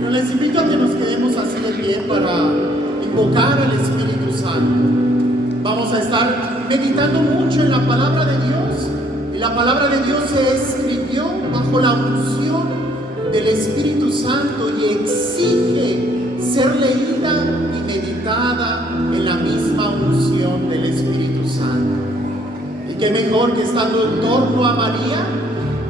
Pero les invito a que nos quedemos así de pie para invocar al Espíritu Santo. Vamos a estar meditando mucho en la palabra de Dios. Y la palabra de Dios se escribió bajo la unción del Espíritu Santo y exige ser leída y meditada en la misma unción del Espíritu Santo. Y qué mejor que estando en torno a María,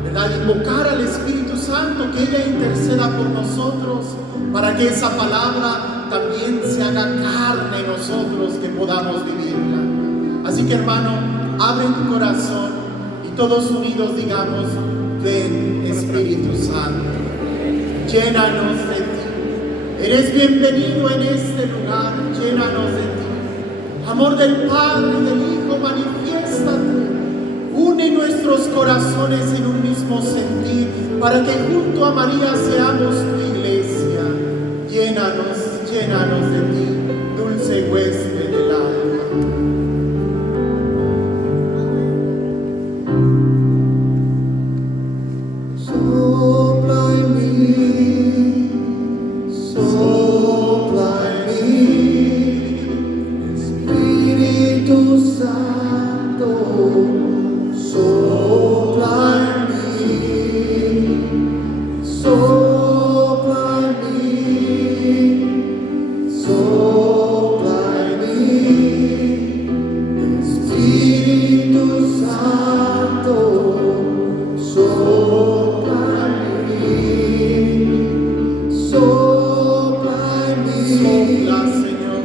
¿verdad?, invocar al Espíritu Santo, que ella interceda por nosotros, para que esa palabra también se haga carne en nosotros, que podamos vivirla. Así que, hermano, abre tu corazón y todos unidos digamos: ven, Espíritu Santo, llénanos de ti. Eres bienvenido en este lugar, llénanos de ti. Amor del Padre y del Hijo, manifiéstate. Une nuestros corazones en un mismo sentir, para que junto a María seamos tu iglesia. Llénanos, llénanos de ti, dulce huésped del alma. Sopla en mí, sopla en mí, Espíritu Santo. Sopla en mí, sopla en mí, sopla en mí, Espíritu Santo, sopla en mí, sopla en mí, sopla, Señor,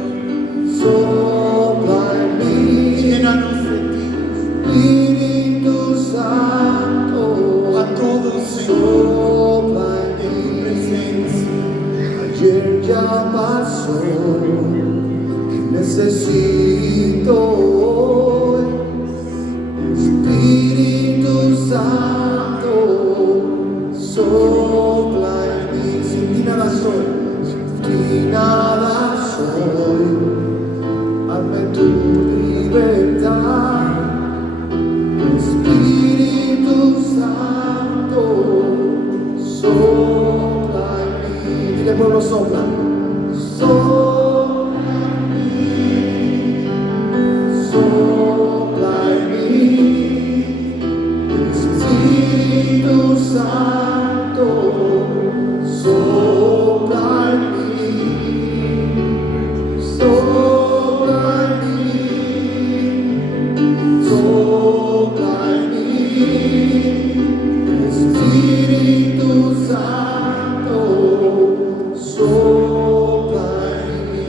sopla en mí, llénanos de ti, Espíritu Santo, a todos, sopla en tu presencia. Ayer ya pasó, necesito hoy, Espíritu Santo, sopla en mí. Sin ti nada soy, sin ti nada soy, hazme tu libertad. Espíritu Santo, sopla en mí. Dile, pueblo, sopla. Sopla en mí, sopla en mí, Espíritu Santo, sopla en mí, sopla en mí, sopla en mí, Espíritu Santo, sopla en mí.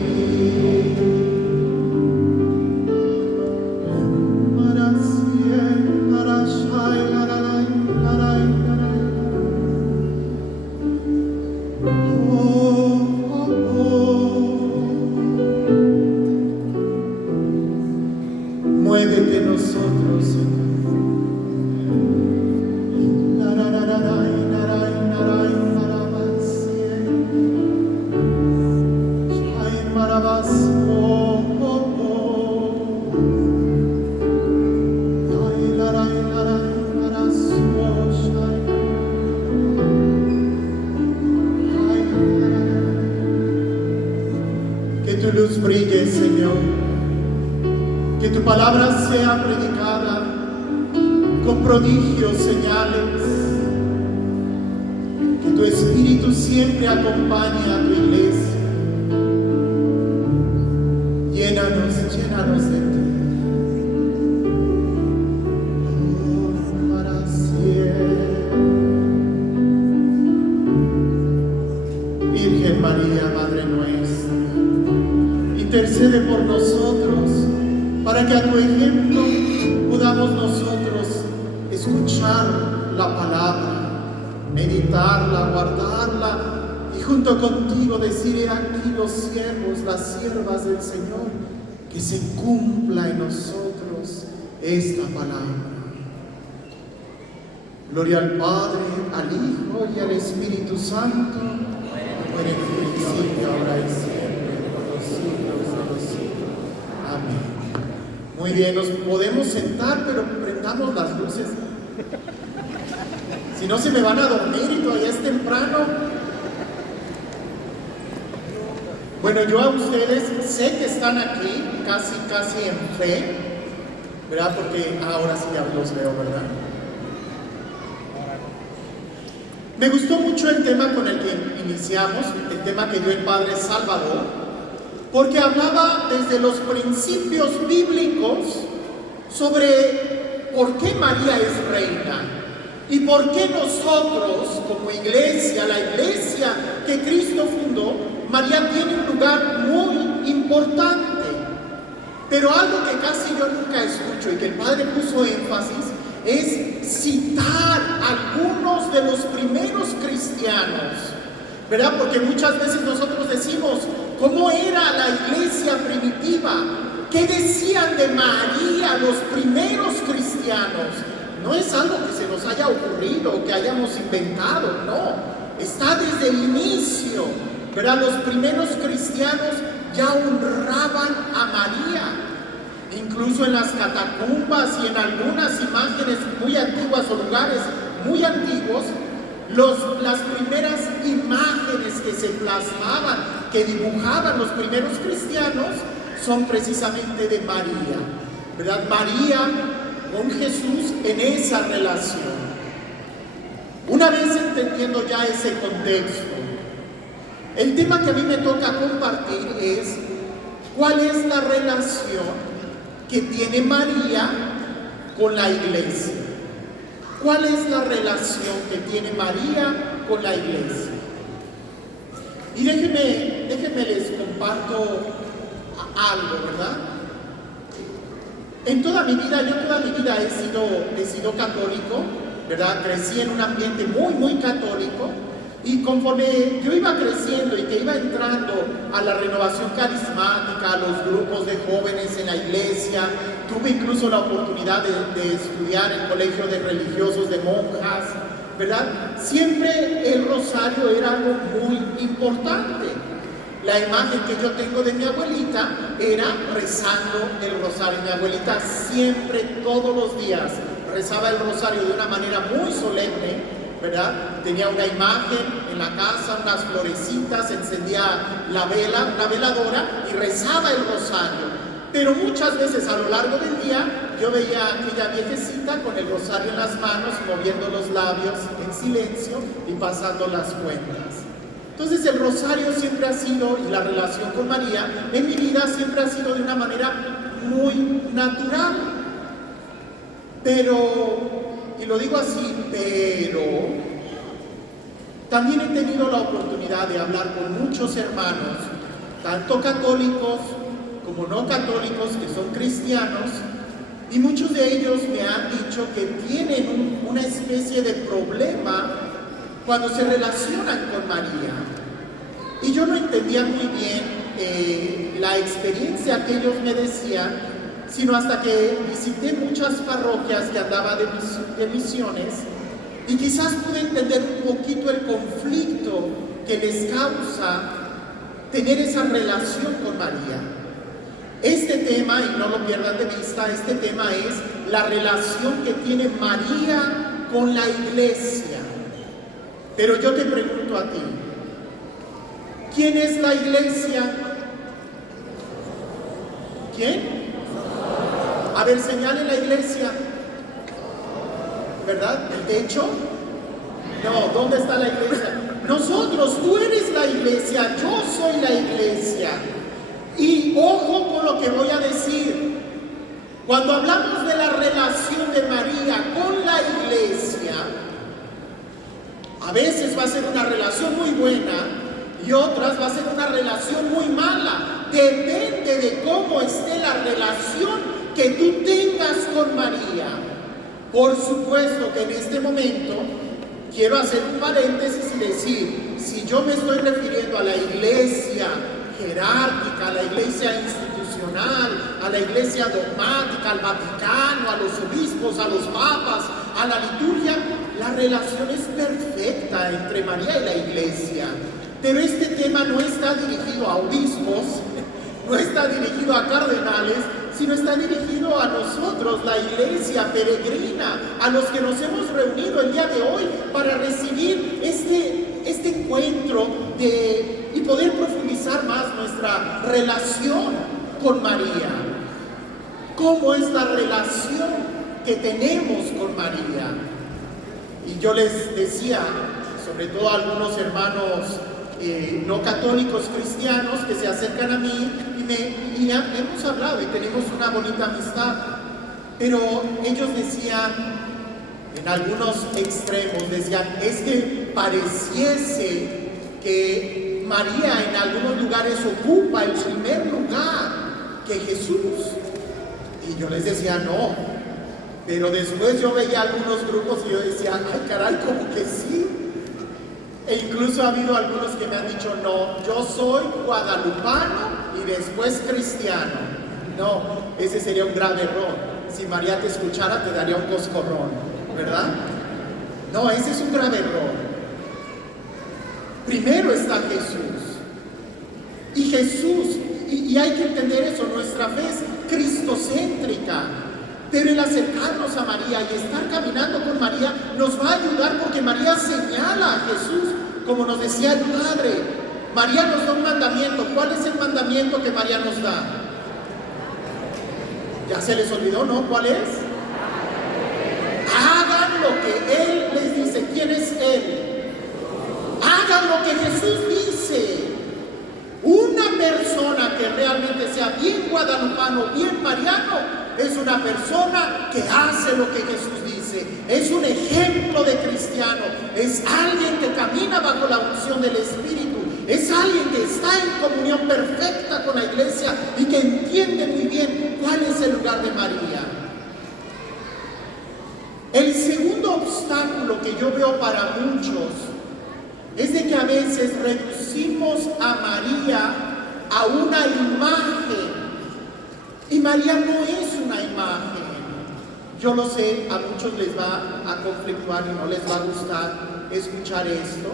Para siempre, para shai, muévete en nosotros, Señor. Que tu luz brille, Señor. Que tu palabra sea predicada con prodigios, señales. Que tu Espíritu siempre acompañe a tu iglesia. Llénanos, llénanos de ti. Para siempre. Virgen María, Madre nuestra, intercede por nosotros, para que a tu ejemplo podamos nosotros escuchar la palabra, meditarla, guardarla y junto contigo decir: he aquí los siervos, las siervas del Señor, que se cumpla en nosotros esta palabra. Gloria al Padre, al Hijo y al Espíritu Santo, como en el principio, ahora y siempre, por los siglos de los siglos. Amén. Muy bien, nos podemos sentar, pero prendamos las luces Si no, se me van a dormir y todavía es temprano. Bueno, yo a ustedes sé que están aquí casi en fe, ¿verdad? Porque ahora sí ya los veo, ¿verdad? Me gustó mucho el tema con el que iniciamos, el tema que dio el Padre Salvador, porque hablaba desde los principios bíblicos sobre por qué María es reina y por qué nosotros, como iglesia, la iglesia que Cristo fundó, María tiene un lugar muy importante. Pero algo que casi yo nunca escucho y que el Padre puso énfasis es citar algunos de los primeros cristianos, ¿verdad? Porque muchas veces nosotros decimos, ¿cómo era la iglesia primitiva? ¿Qué decían de María los primeros cristianos? No es algo que se nos haya ocurrido o que hayamos inventado, no. Está desde el inicio, ¿verdad? Los primeros cristianos ya honraban a María. Incluso en las catacumbas y en algunas imágenes muy antiguas o lugares muy antiguos, las primeras imágenes que se plasmaban, que dibujaban los primeros cristianos, son precisamente de María, ¿verdad? María con Jesús en esa relación. Una vez entendiendo ya ese contexto, el tema que a mí me toca compartir es cuál es la relación que tiene María con la iglesia. ¿Cuál es la relación que tiene María con la iglesia? Y déjenme les comparto algo, ¿verdad? Yo toda mi vida he sido católico, ¿verdad? Crecí en un ambiente muy católico. Y conforme yo iba creciendo y que iba entrando a la renovación carismática, a los grupos de jóvenes en la iglesia, tuve incluso la oportunidad de estudiar en colegio de religiosos, de monjas, ¿verdad? Siempre el rosario era algo muy importante. La imagen que yo tengo de mi abuelita era rezando el rosario. Mi abuelita siempre, todos los días, rezaba el rosario de una manera muy solemne, ¿verdad? Tenía una imagen en la casa, unas florecitas, encendía la vela, una veladora y rezaba el rosario. Pero muchas veces a lo largo del día yo veía a aquella viejecita con el rosario en las manos, moviendo los labios en silencio y pasando las cuentas. Entonces el rosario siempre ha sido, y la relación con María en mi vida siempre ha sido de una manera muy natural. Pero, y lo digo así, pero también he tenido la oportunidad de hablar con muchos hermanos, tanto católicos como no católicos, que son cristianos, y muchos de ellos me han dicho que tienen una especie de problema cuando se relacionan con María. Y yo no entendía muy bien la experiencia que ellos me decían, sino hasta que visité muchas parroquias que andaba de misiones y quizás pude entender un poquito el conflicto que les causa tener esa relación con María. Este tema, y no lo pierdan de vista, este tema es la relación que tiene María con la iglesia. Pero yo te pregunto a ti, ¿quién es la iglesia? ¿Quién? A ver, señale la iglesia, ¿verdad? ¿El techo? No, ¿dónde está la iglesia? Nosotros, tú eres la iglesia, yo soy la iglesia. Y ojo con lo que voy a decir. Cuando hablamos de la relación de María con la iglesia, a veces va a ser una relación muy buena y otras va a ser una relación muy mala. Depende de cómo esté la relación que tú tengas con María. Por supuesto que en este momento quiero hacer un paréntesis y decir, si yo me estoy refiriendo a la iglesia jerárquica, a la iglesia institucional, a la iglesia dogmática, al Vaticano, a los obispos, a los papas, a la liturgia, la relación es perfecta entre María y la iglesia. Pero este tema no está dirigido a obispos, no está dirigido a cardenales, sino está dirigido a nosotros, la iglesia peregrina, a los que nos hemos reunido el día de hoy para recibir este encuentro y poder profundizar más nuestra relación con María. ¿Cómo es la relación que tenemos con María? Y yo les decía, sobre todo a algunos hermanos no católicos cristianos que se acercan a mí y hemos hablado y tenemos una bonita amistad, pero ellos decían, en algunos extremos, decían, es que pareciese que María en algunos lugares ocupa el primer lugar que Jesús. Y yo les decía, no, pero después yo veía algunos grupos y yo decía, ay caray, como que sí. E incluso ha habido algunos que me han dicho, no, yo soy guadalupano y después cristiano. No, ese sería un grave error. Si María te escuchara, te daría un coscorrón, ¿verdad? No, ese es un grave error. Primero está Jesús. Y Jesús, y hay que entender eso, nuestra fe es cristocéntrica. Pero el acercarnos a María y estar caminando con María nos va a ayudar, porque María señala a Jesús, como nos decía el Padre. María nos da un mandamiento. ¿Cuál es el mandamiento que María nos da? ¿Ya se les olvidó, no? ¿Cuál es? Hagan lo que Él les dice. ¿Quién es Él? Hagan lo que Jesús dice. Una persona que realmente sea bien guadalupano, bien mariano, es una persona que hace lo que Jesús dice. Es un ejemplo de cristiano. Es alguien que camina bajo la unción del Espíritu. Es alguien que está en comunión perfecta con la iglesia y que entiende muy bien cuál es el lugar de María. El segundo obstáculo que yo veo para muchos es de que a veces reducimos a María a una imagen. Y María no es una imagen. Yo lo sé, a muchos les va a conflictuar y no les va a gustar escuchar esto,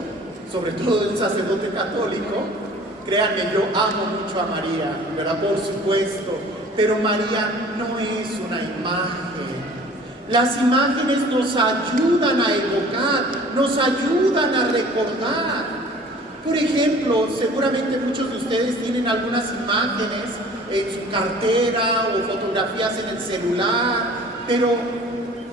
sobre todo el sacerdote católico. Créanme, yo amo mucho a María, ¿verdad? Por supuesto, pero María no es una imagen. Las imágenes nos ayudan a evocar, nos ayudan a recordar. Por ejemplo, seguramente muchos de ustedes tienen algunas imágenes en su cartera o fotografías en el celular, pero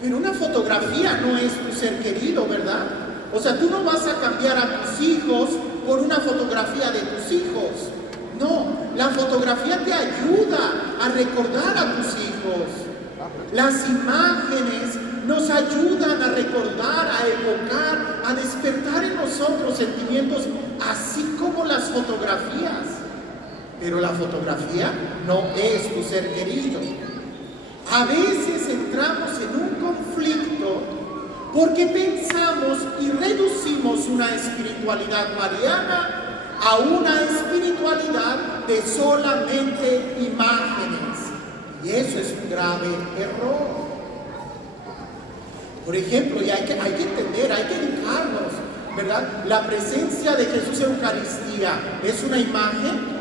una fotografía no es tu ser querido, ¿verdad? O sea, tú no vas a cambiar a tus hijos por una fotografía de tus hijos. No, la fotografía te ayuda a recordar a tus hijos. Las imágenes nos ayudan a recordar, a evocar, a despertar en nosotros sentimientos, así como las fotografías. Pero la fotografía no es tu ser querido. A veces entramos en un conflicto porque pensamos y reducimos una espiritualidad mariana a una espiritualidad de solamente imágenes. Y eso es un grave error. Por ejemplo, y hay que entender, hay que educarnos, ¿verdad? La presencia de Jesús en Eucaristía ¿es una imagen?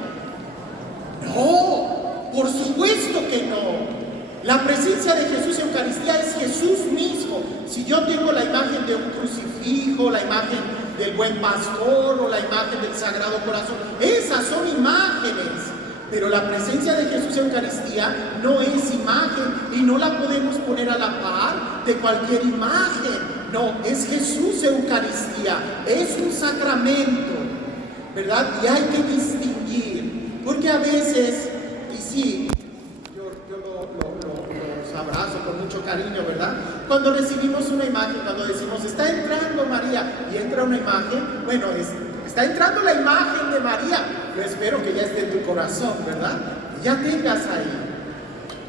No, por supuesto que no. La presencia de Jesús en Eucaristía es Jesús mismo. Si yo tengo la imagen de un crucifijo, la imagen del buen pastor o la imagen del Sagrado Corazón, esas son imágenes. Pero la presencia de Jesús en Eucaristía no es imagen y no la podemos poner a la par de cualquier imagen. No, es Jesús en Eucaristía, es un sacramento, ¿verdad? Y hay que distinguir, porque a veces, y sí, yo los abrazo con mucho cariño, ¿verdad? Cuando recibimos una imagen, cuando decimos, está entrando María, y entra una imagen, bueno, está entrando la imagen de María. Yo espero que ya esté en tu corazón, ¿verdad? Que ya tengas ahí.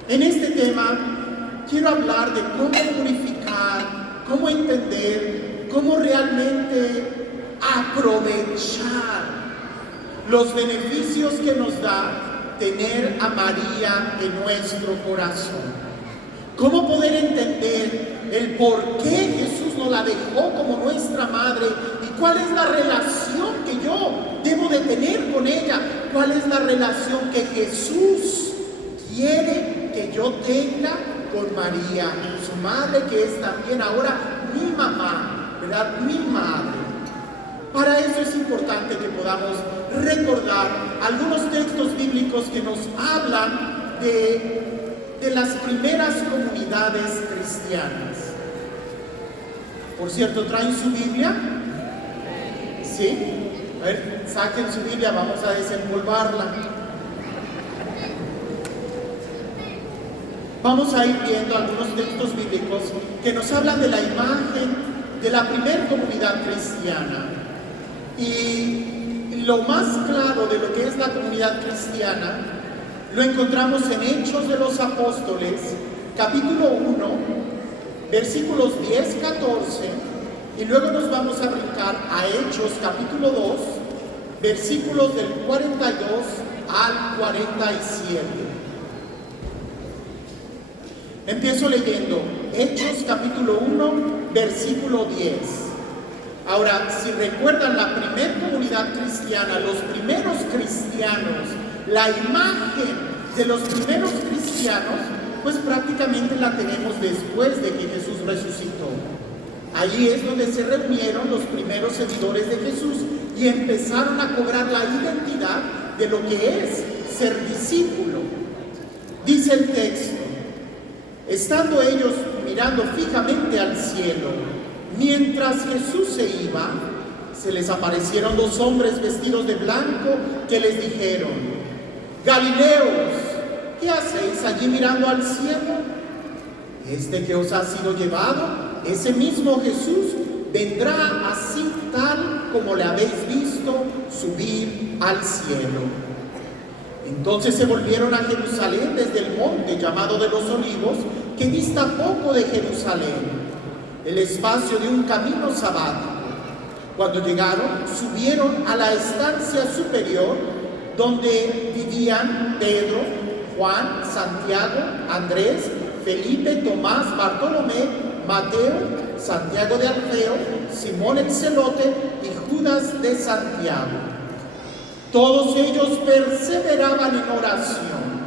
En este tema quiero hablar de cómo purificar, cómo entender, cómo realmente aprovechar los beneficios que nos da tener a María en nuestro corazón. Cómo poder entender el por qué Jesús nos la dejó como nuestra madre y cuál es la relación que yo debo de tener con ella, cuál es la relación que Jesús quiere yo tenga con María, su madre, que es también ahora mi mamá, ¿verdad? Mi madre. Para eso es importante que podamos recordar algunos textos bíblicos que nos hablan de las primeras comunidades cristianas. Por cierto, ¿traen su Biblia? ¿Sí? A ver, saquen su Biblia, vamos a desempolvarla. Vamos a ir viendo algunos textos bíblicos que nos hablan de la imagen de la primera comunidad cristiana. Y lo más claro de lo que es la comunidad cristiana lo encontramos en Hechos de los Apóstoles, capítulo 1, versículos 10, 14, y luego nos vamos a brincar a Hechos, capítulo 2, versículos del 42 al 47. Empiezo leyendo Hechos capítulo 1, versículo 10. Ahora, si recuerdan la primera comunidad cristiana, los primeros cristianos, la imagen de los primeros cristianos, pues prácticamente la tenemos después de que Jesús resucitó. Allí es donde se reunieron los primeros seguidores de Jesús y empezaron a cobrar la identidad de lo que es ser discípulo. Dice el texto: estando ellos mirando fijamente al cielo, mientras Jesús se iba, se les aparecieron dos hombres vestidos de blanco que les dijeron: Galileos, ¿qué hacéis allí mirando al cielo? Este que os ha sido llevado, ese mismo Jesús, vendrá así tal como le habéis visto subir al cielo. Entonces se volvieron a Jerusalén desde el monte llamado de los Olivos, que dista poco de Jerusalén, el espacio de un camino sabático. Cuando llegaron, subieron a la estancia superior, donde vivían Pedro, Juan, Santiago, Andrés, Felipe, Tomás, Bartolomé, Mateo, Santiago de Alfeo, Simón el Celote y Judas de Santiago. Todos ellos perseveraban en oración,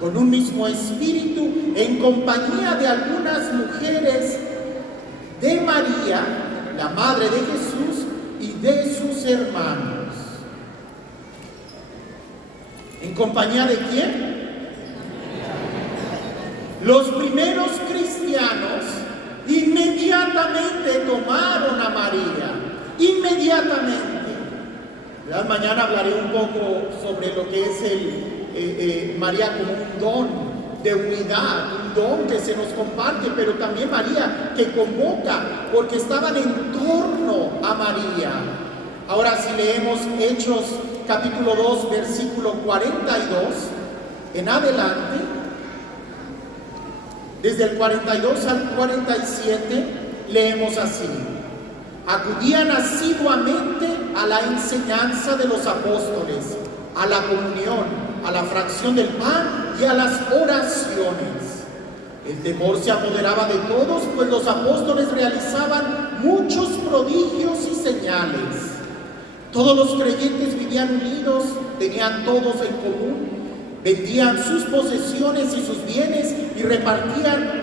con un mismo espíritu, en compañía de algunas mujeres de María, la madre de Jesús, y de sus hermanos. ¿En compañía de quién? Los primeros cristianos inmediatamente tomaron a María. Inmediatamente. Mañana hablaré un poco sobre lo que es María como un don de unidad, un don que se nos comparte, pero también María que convoca, porque estaban en torno a María. Ahora, si leemos Hechos capítulo 2, versículo 42 en adelante, desde el 42 al 47, leemos así: acudían asiduamente a la enseñanza de los apóstoles, a la comunión, a la fracción del pan y a las oraciones. El temor se apoderaba de todos, pues los apóstoles realizaban muchos prodigios y señales. Todos los creyentes vivían unidos, tenían todos en común, vendían sus posesiones y sus bienes y repartían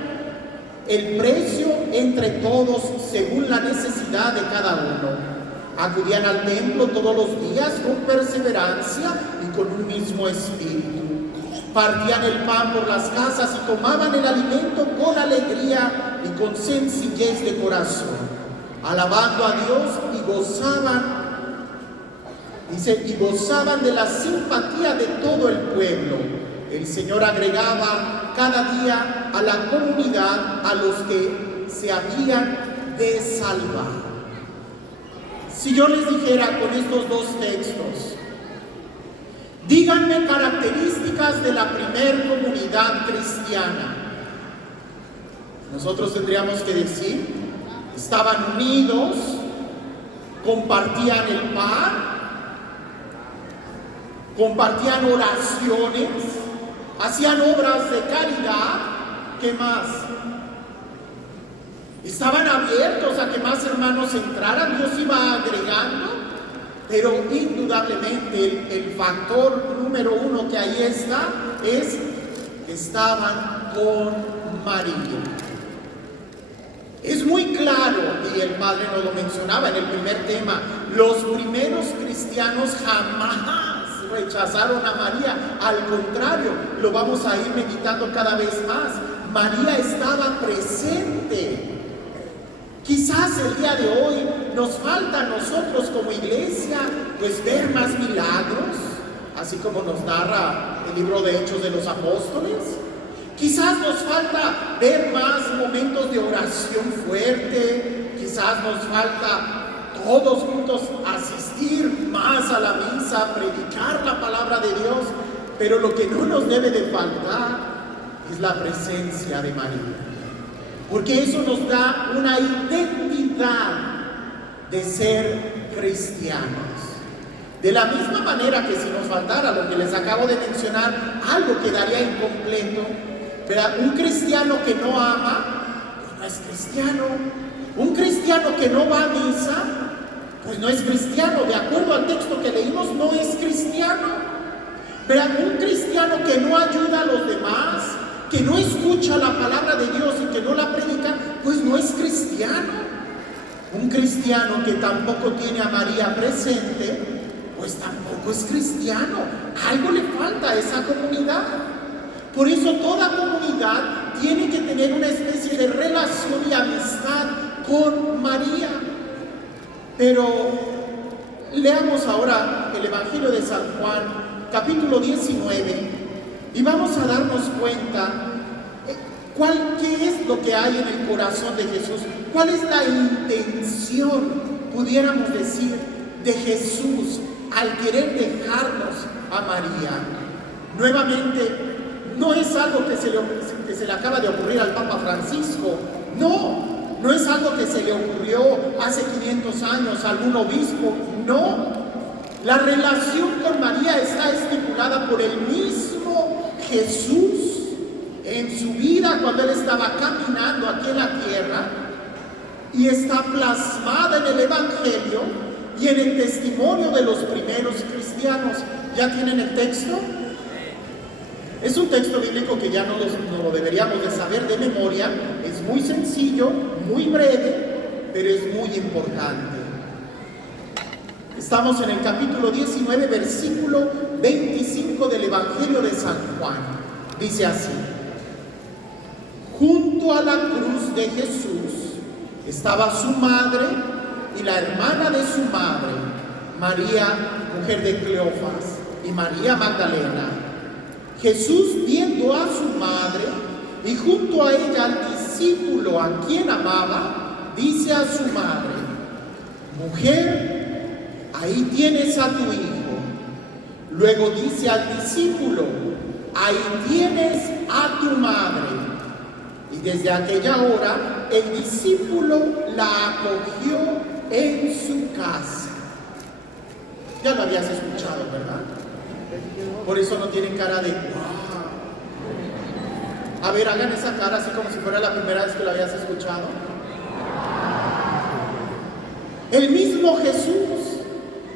el precio entre todos según la necesidad de cada uno. Acudían al templo todos los días con perseverancia y con un mismo espíritu. Partían el pan por las casas y tomaban el alimento con alegría y con sencillez de corazón, alabando a Dios y gozaban. Dice, y gozaban de la simpatía de todo el pueblo. El Señor agregaba cada día a la comunidad a los que se habían de salvar. Si yo les dijera con estos dos textos, díganme características de la primer comunidad cristiana, nosotros tendríamos que decir: estaban unidos, compartían el pan, compartían oraciones, hacían obras de caridad. ¿Qué más? Estaban abiertos a que más hermanos entraran. Dios iba agregando, pero indudablemente el factor número uno que ahí está es que estaban con María. Es muy claro, y el padre nos lo mencionaba en el primer tema, los primeros cristianos jamás rechazaron a María. Al contrario, lo vamos a ir meditando cada vez más. María estaba presente. Quizás el día de hoy nos falta a nosotros como iglesia pues ver más milagros, así como nos narra el libro de Hechos de los Apóstoles. Quizás nos falta ver más momentos de oración fuerte. Quizás nos falta todos juntos asistir más a la misa, predicar la palabra de Dios. Pero lo que no nos debe de faltar es la presencia de María, porque eso nos da una identidad de ser cristianos. De la misma manera que si nos faltara lo que les acabo de mencionar, algo quedaría incompleto. Pero un cristiano que no ama, pues no es cristiano. Un cristiano que no va a misa, pues no es cristiano. De acuerdo al texto que leímos, no es cristiano. Pero un cristiano que no ayuda a los demás, que no escucha la palabra de Dios y que no la predica, pues no es cristiano. Un cristiano que tampoco tiene a María presente, pues tampoco es cristiano. Algo le falta a esa comunidad. Por eso toda comunidad tiene que tener una especie de relación y amistad con María. Pero leamos ahora el Evangelio de San Juan, capítulo 19, y vamos a darnos cuenta qué es lo que hay en el corazón de Jesús, cuál es la intención, pudiéramos decir, de Jesús al querer dejarnos a María. Nuevamente, no es algo que se le acaba de ocurrir al Papa Francisco. No es algo que se le ocurrió hace 500 años a algún obispo. No. La relación con María está estipulada por el mismo Jesús en su vida cuando Él estaba caminando aquí en la tierra, y está plasmada en el Evangelio y en el testimonio de los primeros cristianos. ¿Ya tienen el texto? Es un texto bíblico que ya no lo deberíamos de saber de memoria. Es muy sencillo, muy breve, pero es muy importante. Estamos en el capítulo 19, versículo 25 del Evangelio de San Juan. Dice así: junto a la cruz de Jesús estaba su madre y la hermana de su madre, María, mujer de Cleofas, y María Magdalena. Jesús, viendo a su madre y junto a ella al discípulo a quien amaba, dice a su madre: mujer, ahí tienes a tu hijo. Luego dice al discípulo: ahí tienes a tu madre. Y desde aquella hora el discípulo la acogió en su casa. Ya lo habías escuchado, ¿verdad? Por eso no tienen cara de ¡wow! A ver, hagan esa cara así como si fuera la primera vez que lo habías escuchado. El mismo Jesús,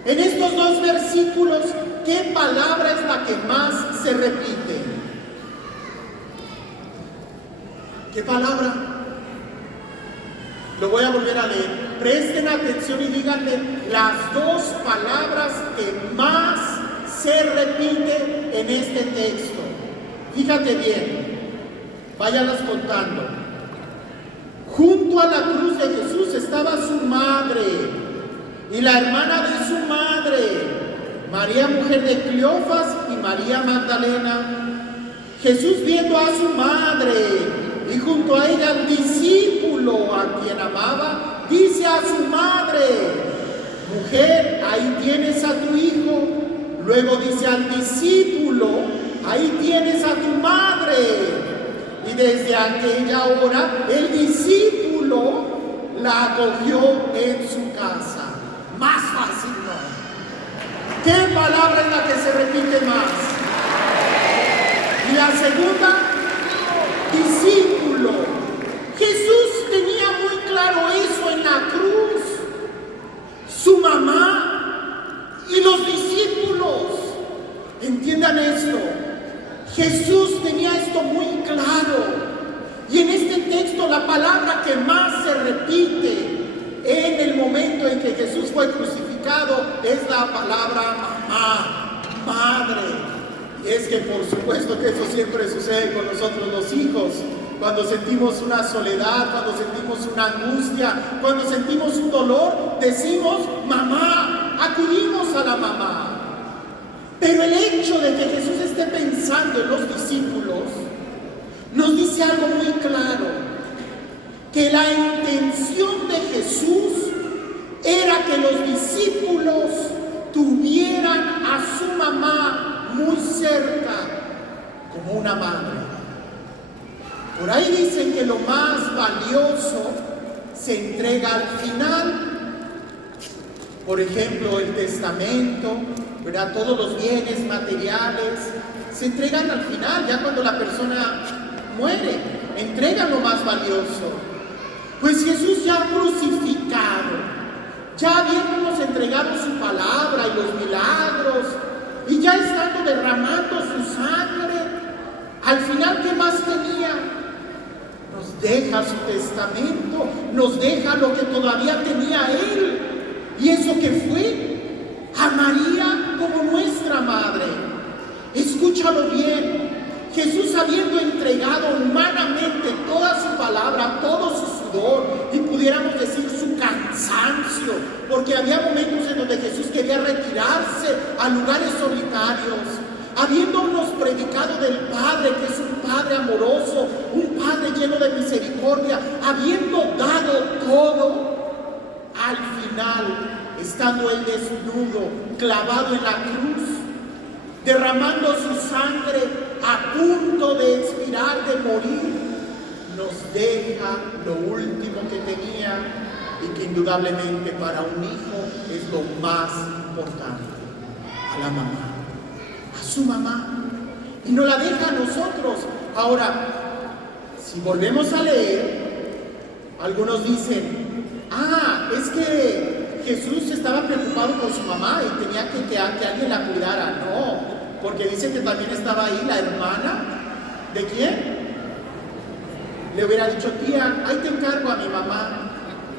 en estos dos versículos, ¿qué palabra es la que más se repite? ¿Qué palabra? Lo voy a volver a leer. Presten atención y díganme las dos palabras que más se repiten en este texto. Fíjate bien, váyanlas contando. Junto a la cruz de Jesús estaba su madre y la hermana de su madre, María, mujer de Cleofas, y María Magdalena. Jesús, viendo a su madre y junto a ella al discípulo a quien amaba, dice a su madre: mujer, ahí tienes a tu hijo. Luego dice al discípulo: ahí tienes a tu madre. Y desde aquella hora el discípulo la acogió en su casa. Más fácil, ¿no? ¿Qué palabra es la que se repite más? Y la segunda, discípulo. Jesús tenía muy claro eso en la cruz. Su mamá y los discípulos. Entiendan esto. Jesús tenía esto texto muy claro. Y en este texto la palabra que más se repite en el momento en que Jesús fue crucificado es la palabra mamá, madre. Y es que por supuesto que eso siempre sucede con nosotros los hijos. Cuando sentimos una soledad, cuando sentimos una angustia, cuando sentimos un dolor, decimos mamá, acudimos a la mamá. Pero el hecho de que Jesús esté pensando en los discípulos nos dice algo muy claro, que la intención de Jesús era que los discípulos tuvieran a su mamá muy cerca, como una madre. Por ahí dicen que lo más valioso se entrega al final. Por ejemplo, el testamento, ¿verdad? Todos los bienes materiales se entregan al final, ya cuando la persona muere, entregan lo más valioso. Pues Jesús ya crucificado, ya habiéndonos entregado su palabra y los milagros, y ya estando derramando su sangre, al final, ¿qué más tenía? Nos deja su testamento, nos deja lo que todavía tenía Él. ¿Y eso qué fue? A María como nuestra madre. Escúchalo bien. Jesús, habiendo entregado humanamente toda su palabra, todo su sudor, y pudiéramos decir su cansancio, porque había momentos en donde Jesús quería retirarse a lugares solitarios, habiéndonos predicado del Padre, que es un Padre amoroso, un Padre lleno de misericordia, habiendo dado todo, al final, estando Él desnudo, clavado en la cruz, derramando su sangre, a punto de expirar, de morir, nos deja lo último que tenía, y que indudablemente para un hijo es lo más importante: a la mamá, a su mamá, y nos la deja a nosotros. Ahora, si volvemos a leer, algunos dicen: es que Jesús estaba preocupado por su mamá y tenía que alguien la cuidara. No, porque dice que también estaba ahí la hermana. ¿De quién? Le hubiera dicho: tía, ahí te encargo a mi mamá.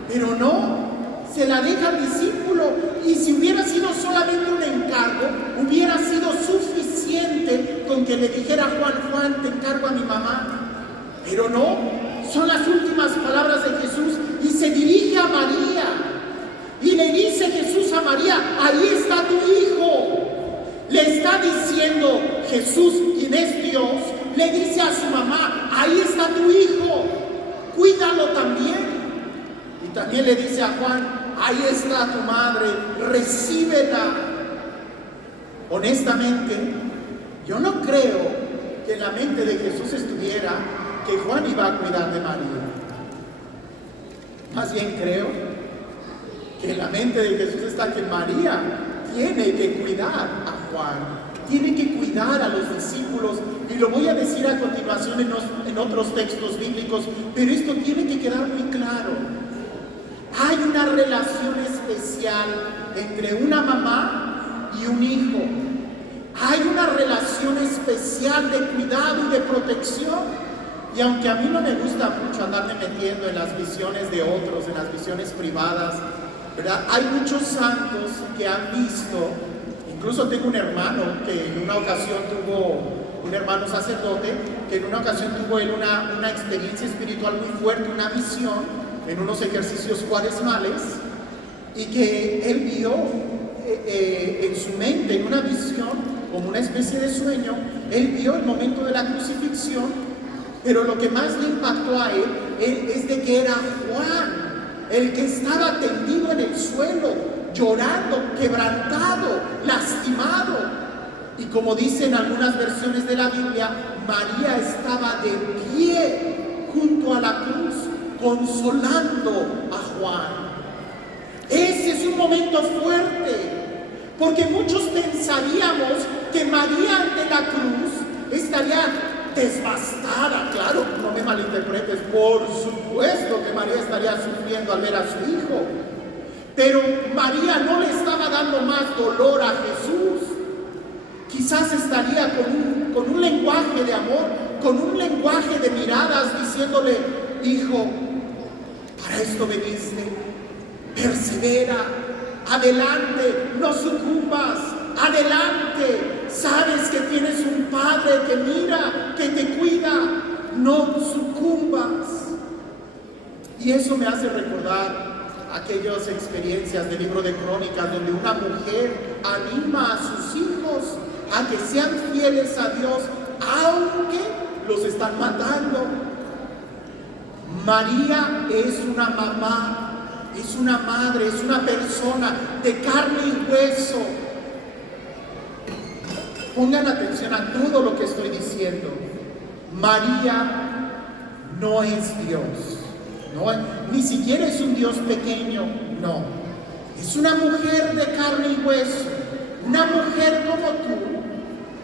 Pero no, se la deja al discípulo. Y si hubiera sido solamente un encargo, hubiera sido suficiente con que le dijera a Juan: Juan, te encargo a mi mamá. Pero no, son las últimas palabras de Jesús, y se dirige a María. Y le dice Jesús a María: ahí está tu hijo. Le está diciendo Jesús, quien es Dios, le dice a su mamá: ahí está tu hijo, cuídalo también. Y también le dice a Juan: ahí está tu madre, recíbela. Honestamente, yo no creo que en la mente de Jesús estuviera que Juan iba a cuidar de María. Más bien creo que en la mente de Jesús está que María tiene que cuidar a Juan, tiene que cuidar a los discípulos, y lo voy a decir a continuación en otros textos bíblicos, pero esto tiene que quedar muy claro. Hay una relación especial entre una mamá y un hijo. Hay una relación especial de cuidado y de protección. Y aunque a mí no me gusta mucho andarme metiendo en las visiones de otros, en las visiones privadas, ¿verdad? Hay muchos santos que han visto, incluso tengo un hermano que en una ocasión tuvo, un hermano sacerdote, que en una ocasión tuvo él una experiencia espiritual muy fuerte, una visión, en unos ejercicios cuaresmales, y que él vio en su mente, en una visión, como una especie de sueño, él vio el momento de la crucifixión, pero lo que más le impactó a él es de que era Juan, el que estaba tendido en el suelo, llorando, quebrantado, lastimado. Y como dicen algunas versiones de la Biblia, María estaba de pie junto a la cruz, consolando a Juan. Ese es un momento fuerte, porque muchos pensaríamos que María ante la cruz estaría devastada. Claro, no me malinterpretes, por supuesto que María estaría sufriendo al ver a su hijo, pero María no le estaba dando más dolor a Jesús. Quizás estaría con un lenguaje de amor con un lenguaje de miradas diciéndole: hijo, para esto veniste, persevera, adelante, no sucumbas, adelante, sabes que tienes un padre que mira, que te cuida, no sucumbas. Y eso me hace recordar aquellas experiencias del libro de Crónicas donde una mujer anima a sus hijos a que sean fieles a Dios aunque los están matando. María es una mamá, es una madre, es una persona de carne y hueso. Pongan atención a todo lo que estoy diciendo. María no es Dios. No, ni siquiera es un Dios pequeño, no. Es una mujer de carne y hueso, una mujer como tú,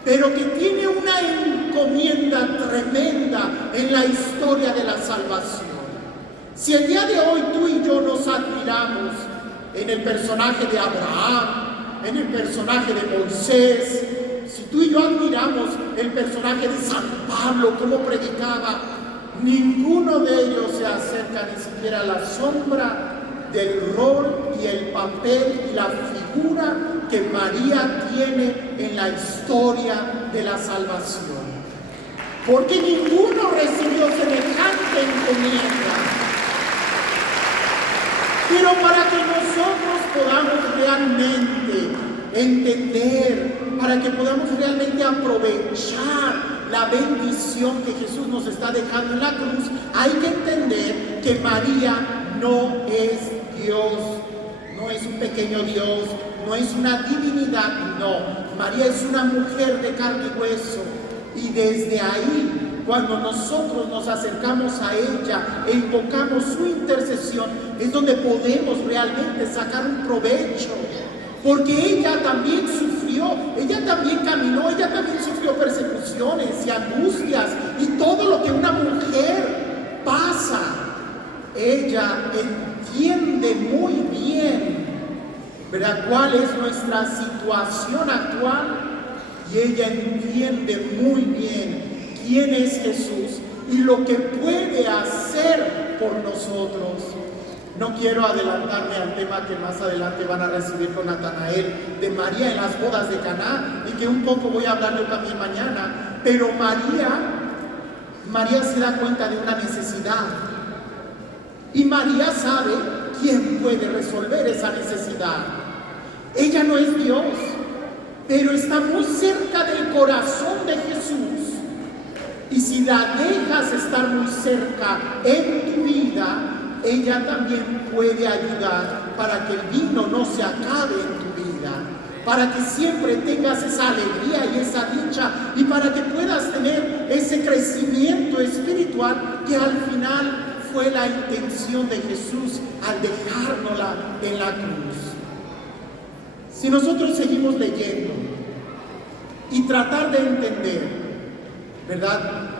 pero que tiene una encomienda tremenda en la historia de la salvación. Si el día de hoy tú y yo nos admiramos en el personaje de Abraham, en el personaje de Moisés, si tú y yo admiramos el personaje de San Pablo, cómo predicaba, ninguno de ellos se acerca ni siquiera a la sombra del rol y el papel y la figura que María tiene en la historia de la salvación. Porque ninguno recibió semejante encomienda. Pero para que nosotros podamos realmente entender, para que podamos realmente aprovechar la bendición que Jesús nos está dejando en la cruz, hay que entender que María no es Dios, no es un pequeño Dios, no es una divinidad, no. María es una mujer de carne y hueso, y desde ahí, cuando nosotros nos acercamos a ella e invocamos su intercesión, es donde podemos realmente sacar un provecho. Porque ella también sufrió, ella también caminó, ella también sufrió persecuciones y angustias y todo lo que una mujer pasa. Ella entiende muy bien, ¿verdad?, cuál es nuestra situación actual, y ella entiende muy bien quién es Jesús y lo que puede hacer por nosotros. No quiero adelantarme al tema que más adelante van a recibir con Natanael de María en las bodas de Caná, y que un poco voy a hablar yo también mañana. Pero María se da cuenta de una necesidad, y María sabe quién puede resolver esa necesidad. Ella no es Dios, pero está muy cerca del corazón de Jesús, y si la dejas estar muy cerca en tu vida, ella también puede ayudar para que el vino no se acabe en tu vida, para que siempre tengas esa alegría y esa dicha, y para que puedas tener ese crecimiento espiritual que al final fue la intención de Jesús al dejárnosla en la cruz. Si nosotros seguimos leyendo y tratar de entender, ¿verdad?,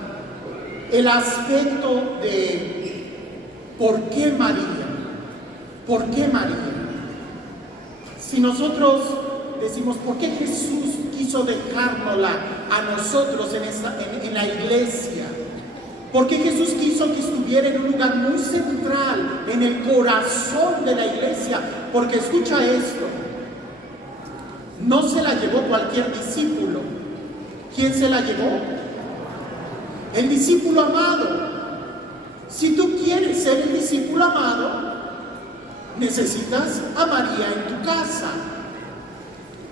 el aspecto de ¿por qué María? ¿Por qué María? Si nosotros decimos, ¿por qué Jesús quiso dejárnosla a nosotros en la iglesia? ¿Por qué Jesús quiso que estuviera en un lugar muy central, en el corazón de la iglesia? Porque escucha esto, no se la llevó cualquier discípulo. ¿Quién se la llevó? El discípulo amado. Si tú quieres ser el discípulo amado, necesitas a María en tu casa.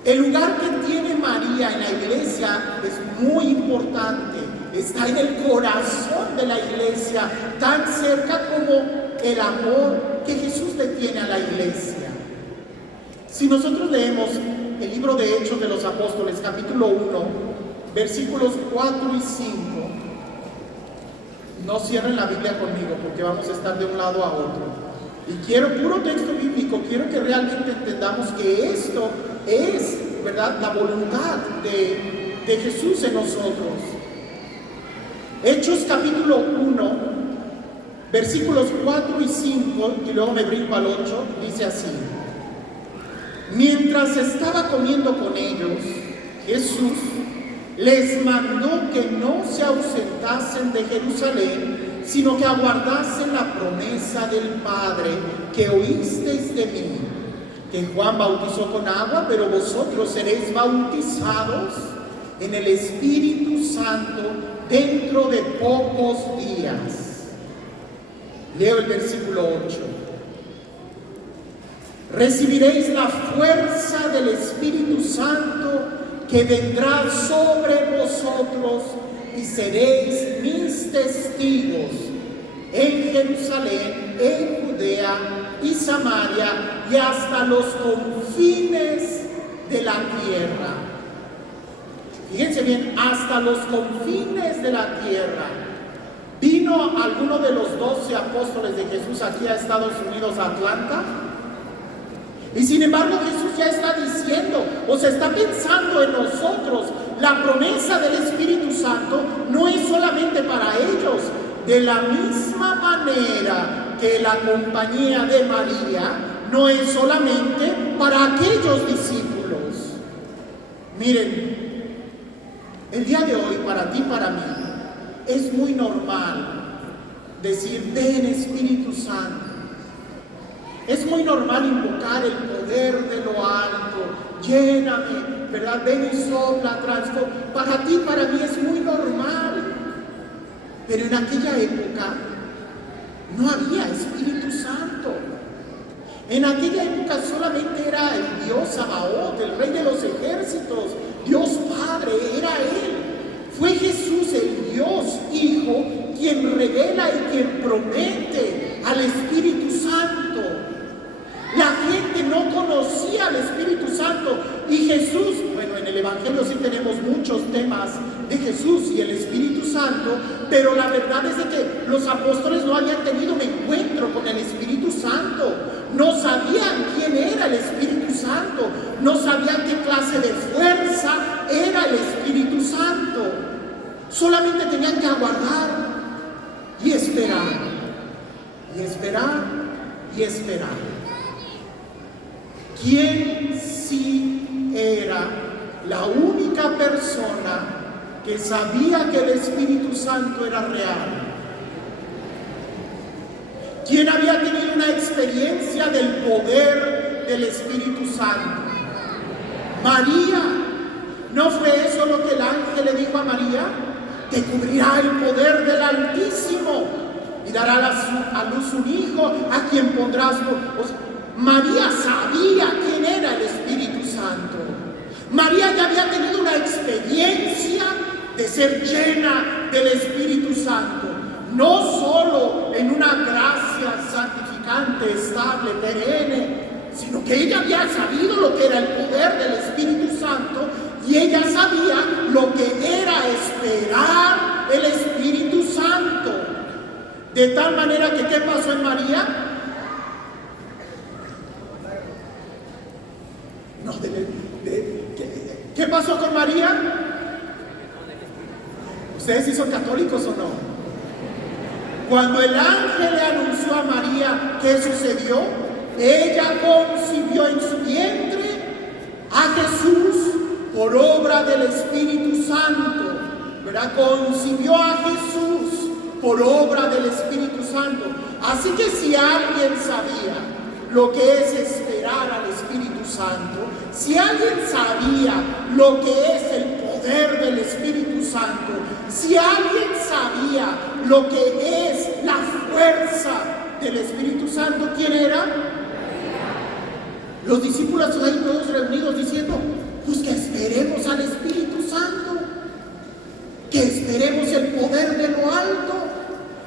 El lugar que tiene María en la iglesia es muy importante. Está en el corazón de la iglesia, tan cerca como el amor que Jesús le tiene a la iglesia. Si nosotros leemos el libro de Hechos de los Apóstoles, capítulo 1, versículos 4 y 5, no cierren la Biblia conmigo porque vamos a estar de un lado a otro. Y quiero, puro texto bíblico, quiero que realmente entendamos que esto es, ¿verdad?, la voluntad de Jesús en nosotros. Hechos capítulo 1, versículos 4 y 5, y luego me brinco al 8, dice así: mientras estaba comiendo con ellos, Jesús les mandó que no se ausentasen de Jerusalén, sino que aguardasen la promesa del Padre que oísteis de mí, que Juan bautizó con agua, pero vosotros seréis bautizados en el Espíritu Santo dentro de pocos días. Leo el versículo 8. Recibiréis la fuerza del Espíritu Santo que vendrá sobre vosotros y seréis mis testigos en Jerusalén, en Judea y Samaria y hasta los confines de la tierra. Fíjense bien, hasta los confines de la tierra. ¿Vino alguno de los 12 apóstoles de Jesús aquí a Estados Unidos, a Atlanta? Y sin embargo Jesús ya está diciendo, o se está pensando en nosotros, la promesa del Espíritu Santo no es solamente para ellos. De la misma manera que la compañía de María no es solamente para aquellos discípulos. Miren, el día de hoy para ti, para mí, es muy normal decir, ven Espíritu Santo. Es muy normal invocar el poder de lo alto, lléname, ¿verdad? Ven y sopla, transforma. Para ti, para mí es muy normal. Pero en aquella época no había Espíritu Santo. En aquella época solamente era el Dios Sabaoth, el Rey de los ejércitos, Dios Padre, era Él. Fue Jesús, el Dios Hijo, quien revela y quien promete al Espíritu Santo. La gente no conocía al Espíritu Santo y Jesús, bueno, en el Evangelio sí tenemos muchos temas de Jesús y el Espíritu Santo, pero la verdad es de que los apóstoles no habían tenido un encuentro con el Espíritu Santo, no sabían quién era el Espíritu Santo, no sabían qué clase de fuerza era el Espíritu Santo, solamente tenían que aguardar y esperar, y esperar, y esperar. ¿Quién sí era la única persona que sabía que el Espíritu Santo era real? ¿Quién había tenido una experiencia del poder del Espíritu Santo? María. ¿No fue eso lo que el ángel le dijo a María? Te cubrirá el poder del Altísimo y dará a luz un hijo a quien pondrás por... María sabía quién era el Espíritu Santo. María ya había tenido una experiencia de ser llena del Espíritu Santo, no solo en una gracia santificante, estable, perenne, sino que ella había sabido lo que era el poder del Espíritu Santo y ella sabía lo que era esperar el Espíritu Santo. De tal manera que, ¿qué pasó en María? ¿Qué pasó con María? ¿Ustedes sí son católicos o no? Cuando el ángel le anunció a María qué sucedió, ella concibió en su vientre a Jesús por obra del Espíritu Santo, ¿verdad? Concibió a Jesús por obra del Espíritu Santo. Así que si alguien sabía lo que es esperar al Espíritu Santo, si alguien sabía lo que es el poder del Espíritu Santo, si alguien sabía lo que es la fuerza del Espíritu Santo, ¿quién era? Los discípulos ahí todos reunidos diciendo, pues que esperemos al Espíritu Santo, que esperemos el poder de lo alto.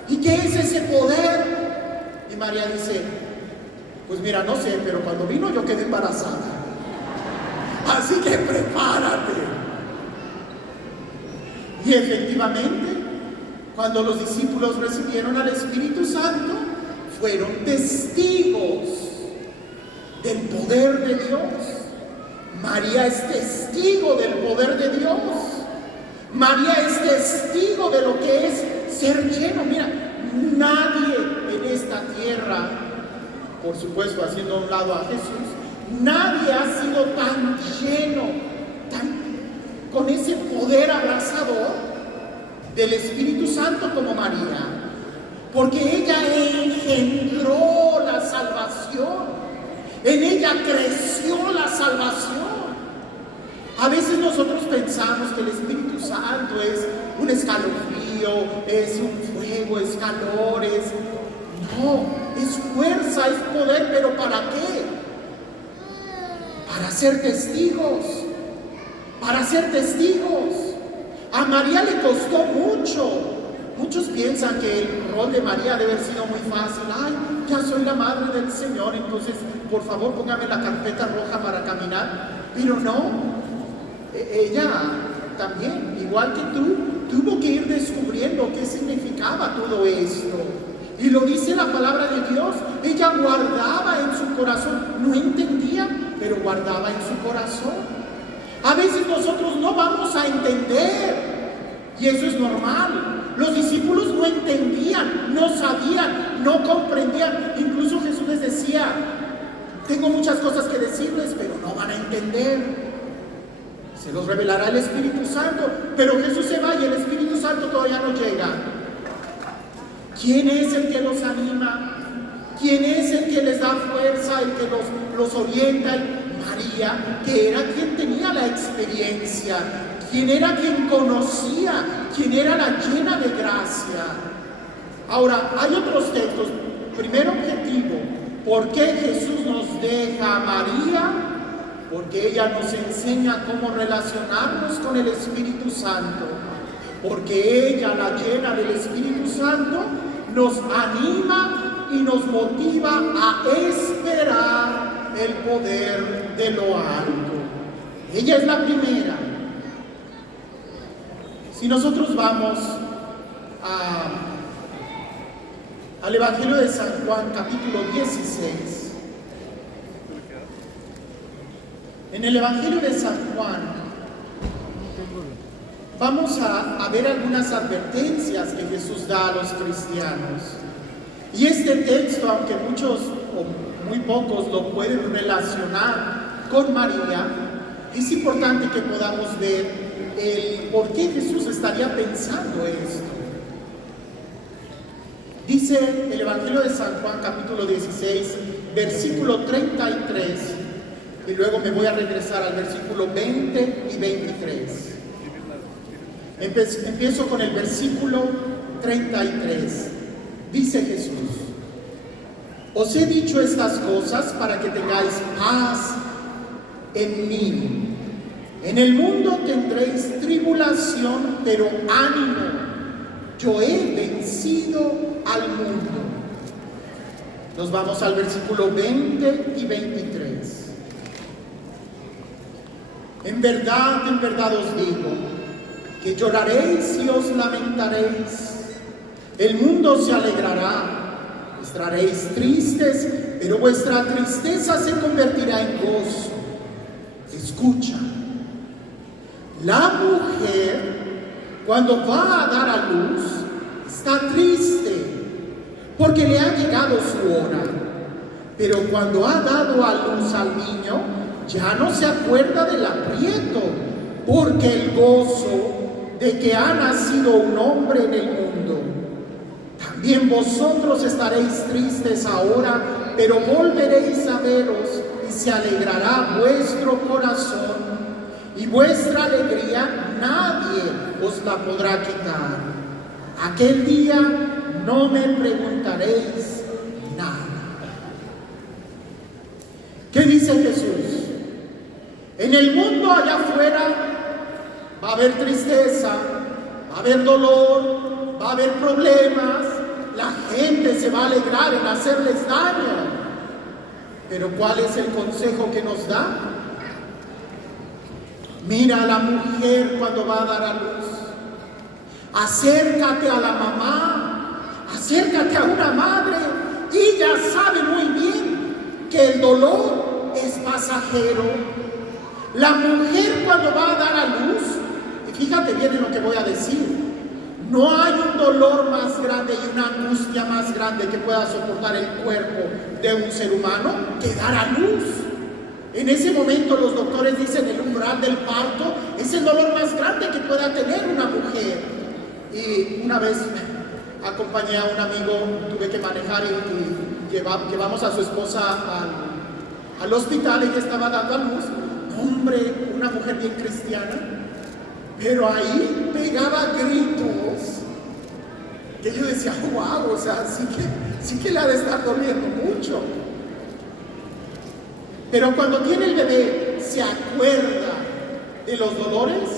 ¿Y qué es ese poder? Y María dice, pues mira, no sé, pero cuando vino yo quedé embarazada. Así que prepárate. Y efectivamente, cuando los discípulos recibieron al Espíritu Santo, fueron testigos del poder de Dios. María es testigo del poder de Dios. María es testigo de lo que es ser lleno. Mira, nadie en esta tierra, por supuesto haciendo a un lado a Jesús, nadie ha sido tan lleno, con ese poder abrazador del Espíritu Santo como María, porque ella engendró la salvación, en ella creció la salvación. A veces nosotros pensamos que el Espíritu Santo es un escalofrío, es un fuego, es calor, no, es fuerza, es poder, pero ¿para qué? Para ser testigos, para ser testigos. A María le costó mucho. Muchos piensan que el rol de María debe haber sido muy fácil. Ay, ya soy la madre del Señor, entonces por favor póngame la carpeta roja para caminar. Pero no, ella también, igual que tú, tuvo que ir descubriendo qué significaba todo esto. Y lo dice la palabra de Dios. Ella guardaba en su corazón, no entendía, pero guardaba en su corazón. A veces nosotros no vamos a entender, y eso es normal. Los discípulos no entendían, no sabían, no comprendían. Incluso Jesús les decía: tengo muchas cosas que decirles, pero no van a entender. Se los revelará el Espíritu Santo. Pero Jesús se va y el Espíritu Santo todavía no llega. ¿Quién es el que los anima? ¿Quién es el que les da fuerza, el que los orienta? María, que era quien tenía la experiencia, quien era quien conocía, quien era la llena de gracia. Ahora, hay otros textos. Primer objetivo: ¿por qué Jesús nos deja a María? Porque ella nos enseña cómo relacionarnos con el Espíritu Santo. Porque ella, la llena del Espíritu Santo, nos anima y nos motiva a esperar el poder de lo alto. Ella es la primera. Si nosotros vamos al Evangelio de San Juan, capítulo 16. En el Evangelio de San Juan vamos a ver algunas advertencias que Jesús da a los cristianos. Y este texto, aunque muchos o muy pocos lo pueden relacionar con María, es importante que podamos ver el por qué Jesús estaría pensando esto. Dice el Evangelio de San Juan, capítulo 16, versículo 33, y luego me voy a regresar al versículo 20 y 23. Empiezo con el versículo 33. Dice Jesús: os he dicho estas cosas para que tengáis paz en mí. En el mundo tendréis tribulación, pero ánimo, yo he vencido al mundo. Nos vamos al versículo 20 y 23. En verdad os digo, que lloraréis y os lamentaréis. El mundo se alegrará, estaréis tristes, pero vuestra tristeza se convertirá en gozo. Escucha, la mujer, cuando va a dar a luz, está triste, porque le ha llegado su hora. Pero cuando ha dado a luz al niño, ya no se acuerda del aprieto, porque el gozo de que ha nacido un hombre en el mundo. También vosotros estaréis tristes ahora, pero volveréis a veros y se alegrará vuestro corazón, y vuestra alegría nadie os la podrá quitar. Aquel día no me preguntaréis nada. ¿Qué dice Jesús? En el mundo allá afuera va a haber tristeza, va a haber dolor, va a haber problemas, la gente se va a alegrar en hacerles daño. Pero ¿cuál es el consejo que nos da? Mira a la mujer cuando va a dar a luz. Acércate a la mamá, acércate a una madre. Ella sabe muy bien que el dolor es pasajero. La mujer cuando va a dar a luz, y fíjate bien en lo que voy a decir, no hay un dolor más grande y una angustia más grande que pueda soportar el cuerpo de un ser humano que dar a luz. En ese momento los doctores dicen el umbral del parto es Es el dolor más grande que pueda tener una mujer. Y una vez acompañé a un amigo, tuve que manejar y llevamos a su esposa al hospital. Ella estaba dando a luz. Hombre, una mujer bien cristiana, pero ahí pegaba gritos que yo decía, wow, o sea, sí que le ha de estar doliendo mucho. Pero cuando tiene el bebé, ¿se acuerda de los dolores?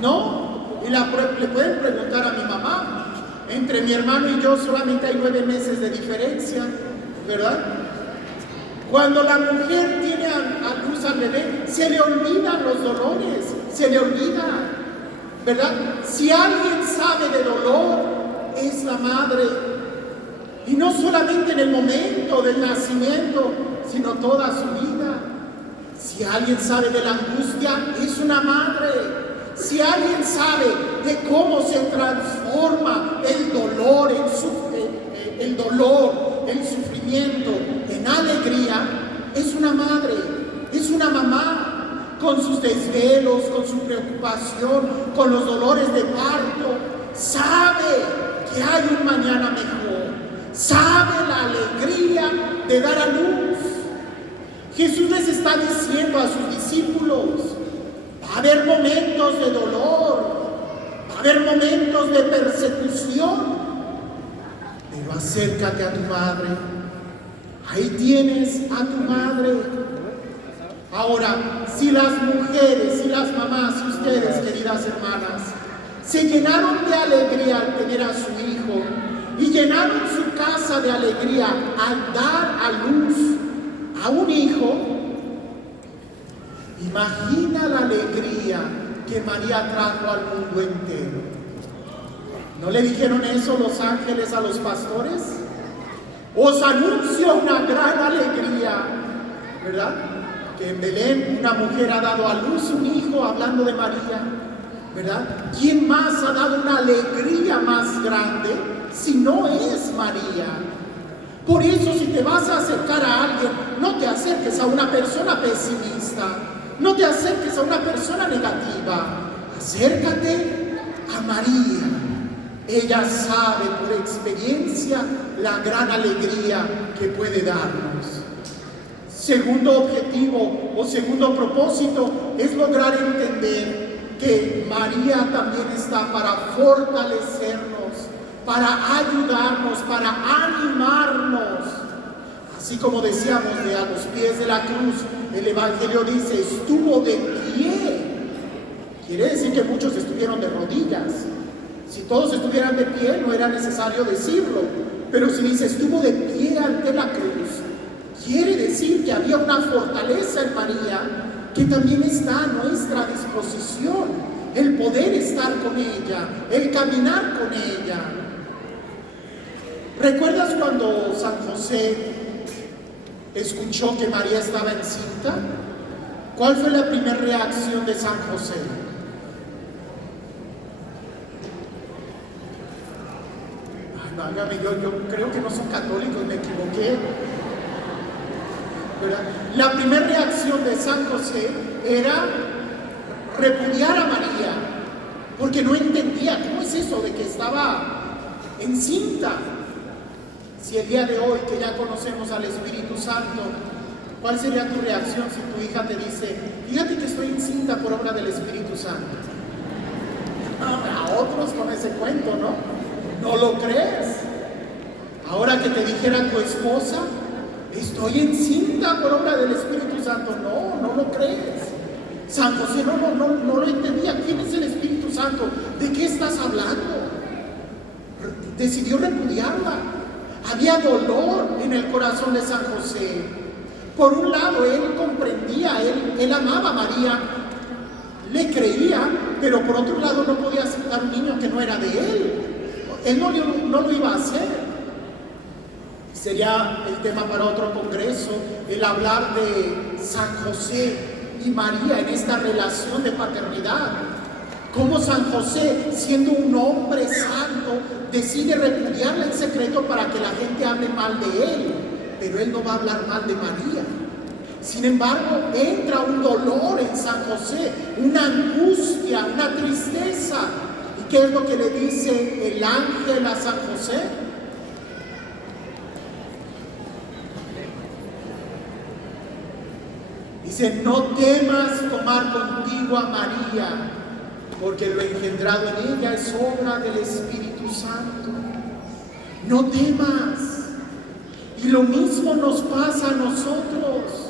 No. Y le pueden preguntar a mi mamá. Entre mi hermano y yo solamente hay 9 meses de diferencia, ¿verdad? Cuando la mujer tiene a luz al bebé, se le olvidan los dolores, se le olvida, ¿verdad? Si alguien sabe de dolor, es la madre. Y no solamente en el momento del nacimiento, sino toda su vida. Si alguien sabe de la angustia, es una madre. Si alguien sabe de cómo se transforma el dolor, el sufrimiento en alegría, es una madre, es una mamá, con sus desvelos, con su preocupación, con los dolores de parto. Sabe que hay un mañana mejor, sabe la alegría de dar a luz. Jesús les está diciendo a sus discípulos: va a haber momentos de dolor, va a haber momentos de persecución, pero acércate a tu madre. Ahí tienes a tu madre. Ahora, si las mujeres, si las mamás, si ustedes, queridas hermanas, se llenaron de alegría al tener a su hijo y llenaron su casa de alegría al dar a luz a un hijo, imagina la alegría que María trajo al mundo entero. ¿No le dijeron eso los ángeles a los pastores? Os anuncio una gran alegría, ¿verdad? Que en Belén una mujer ha dado a luz un hijo, hablando de María, ¿verdad? ¿Quién más ha dado una alegría más grande si no es María? Por eso, si te vas a acercar a alguien, no te acerques a una persona pesimista, no te acerques a una persona negativa, acércate a María. Ella sabe por experiencia la gran alegría que puede darnos. Segundo objetivo o segundo propósito es lograr entender que María también está para fortalecernos, para ayudarnos, para animarnos. Así como decíamos, de a los pies de la cruz, el Evangelio dice, estuvo de pie. Quiere decir que muchos estuvieron de rodillas. Si todos estuvieran de pie, no era necesario decirlo. Pero si dice, estuvo de pie ante la cruz, quiere decir que había una fortaleza en María que también está a nuestra disposición. El poder estar con ella, el caminar con ella. ¿Recuerdas cuando San José escuchó que María estaba encinta? ¿Cuál fue la primera reacción de San José? Ay, válgame, yo creo que no son católicos, me equivoqué. ¿Verdad? La primera reacción de San José era repudiar a María, porque no entendía cómo es eso de que estaba encinta. Si el día de hoy, que ya conocemos al Espíritu Santo, ¿cuál sería tu reacción si tu hija te dice, fíjate que estoy encinta por obra del Espíritu Santo? A otros con ese cuento, ¿no? ¿No lo crees? Ahora que te dijera tu esposa, estoy encinta por obra del Espíritu Santo, no lo crees. San José no lo entendía. ¿Quién es el Espíritu Santo? ¿De qué estás hablando? Decidió repudiarla. Había dolor en el corazón de San José. Por un lado, él comprendía, él amaba a María, le creía, pero por otro lado no podía aceptar un niño que no era de él. Él no lo iba a hacer. Sería el tema para otro congreso, el hablar de San José y María en esta relación de paternidad. Cómo San José, siendo un hombre santo, decide repudiarla en secreto para que la gente hable mal de él, pero él no va a hablar mal de María. Sin embargo, entra un dolor en San José, una angustia, una tristeza. ¿Y qué es lo que le dice el ángel a San José? Dice: no temas tomar contigo a María, porque lo engendrado en ella es obra del Espíritu Santo. No temas. Y lo mismo nos pasa a nosotros.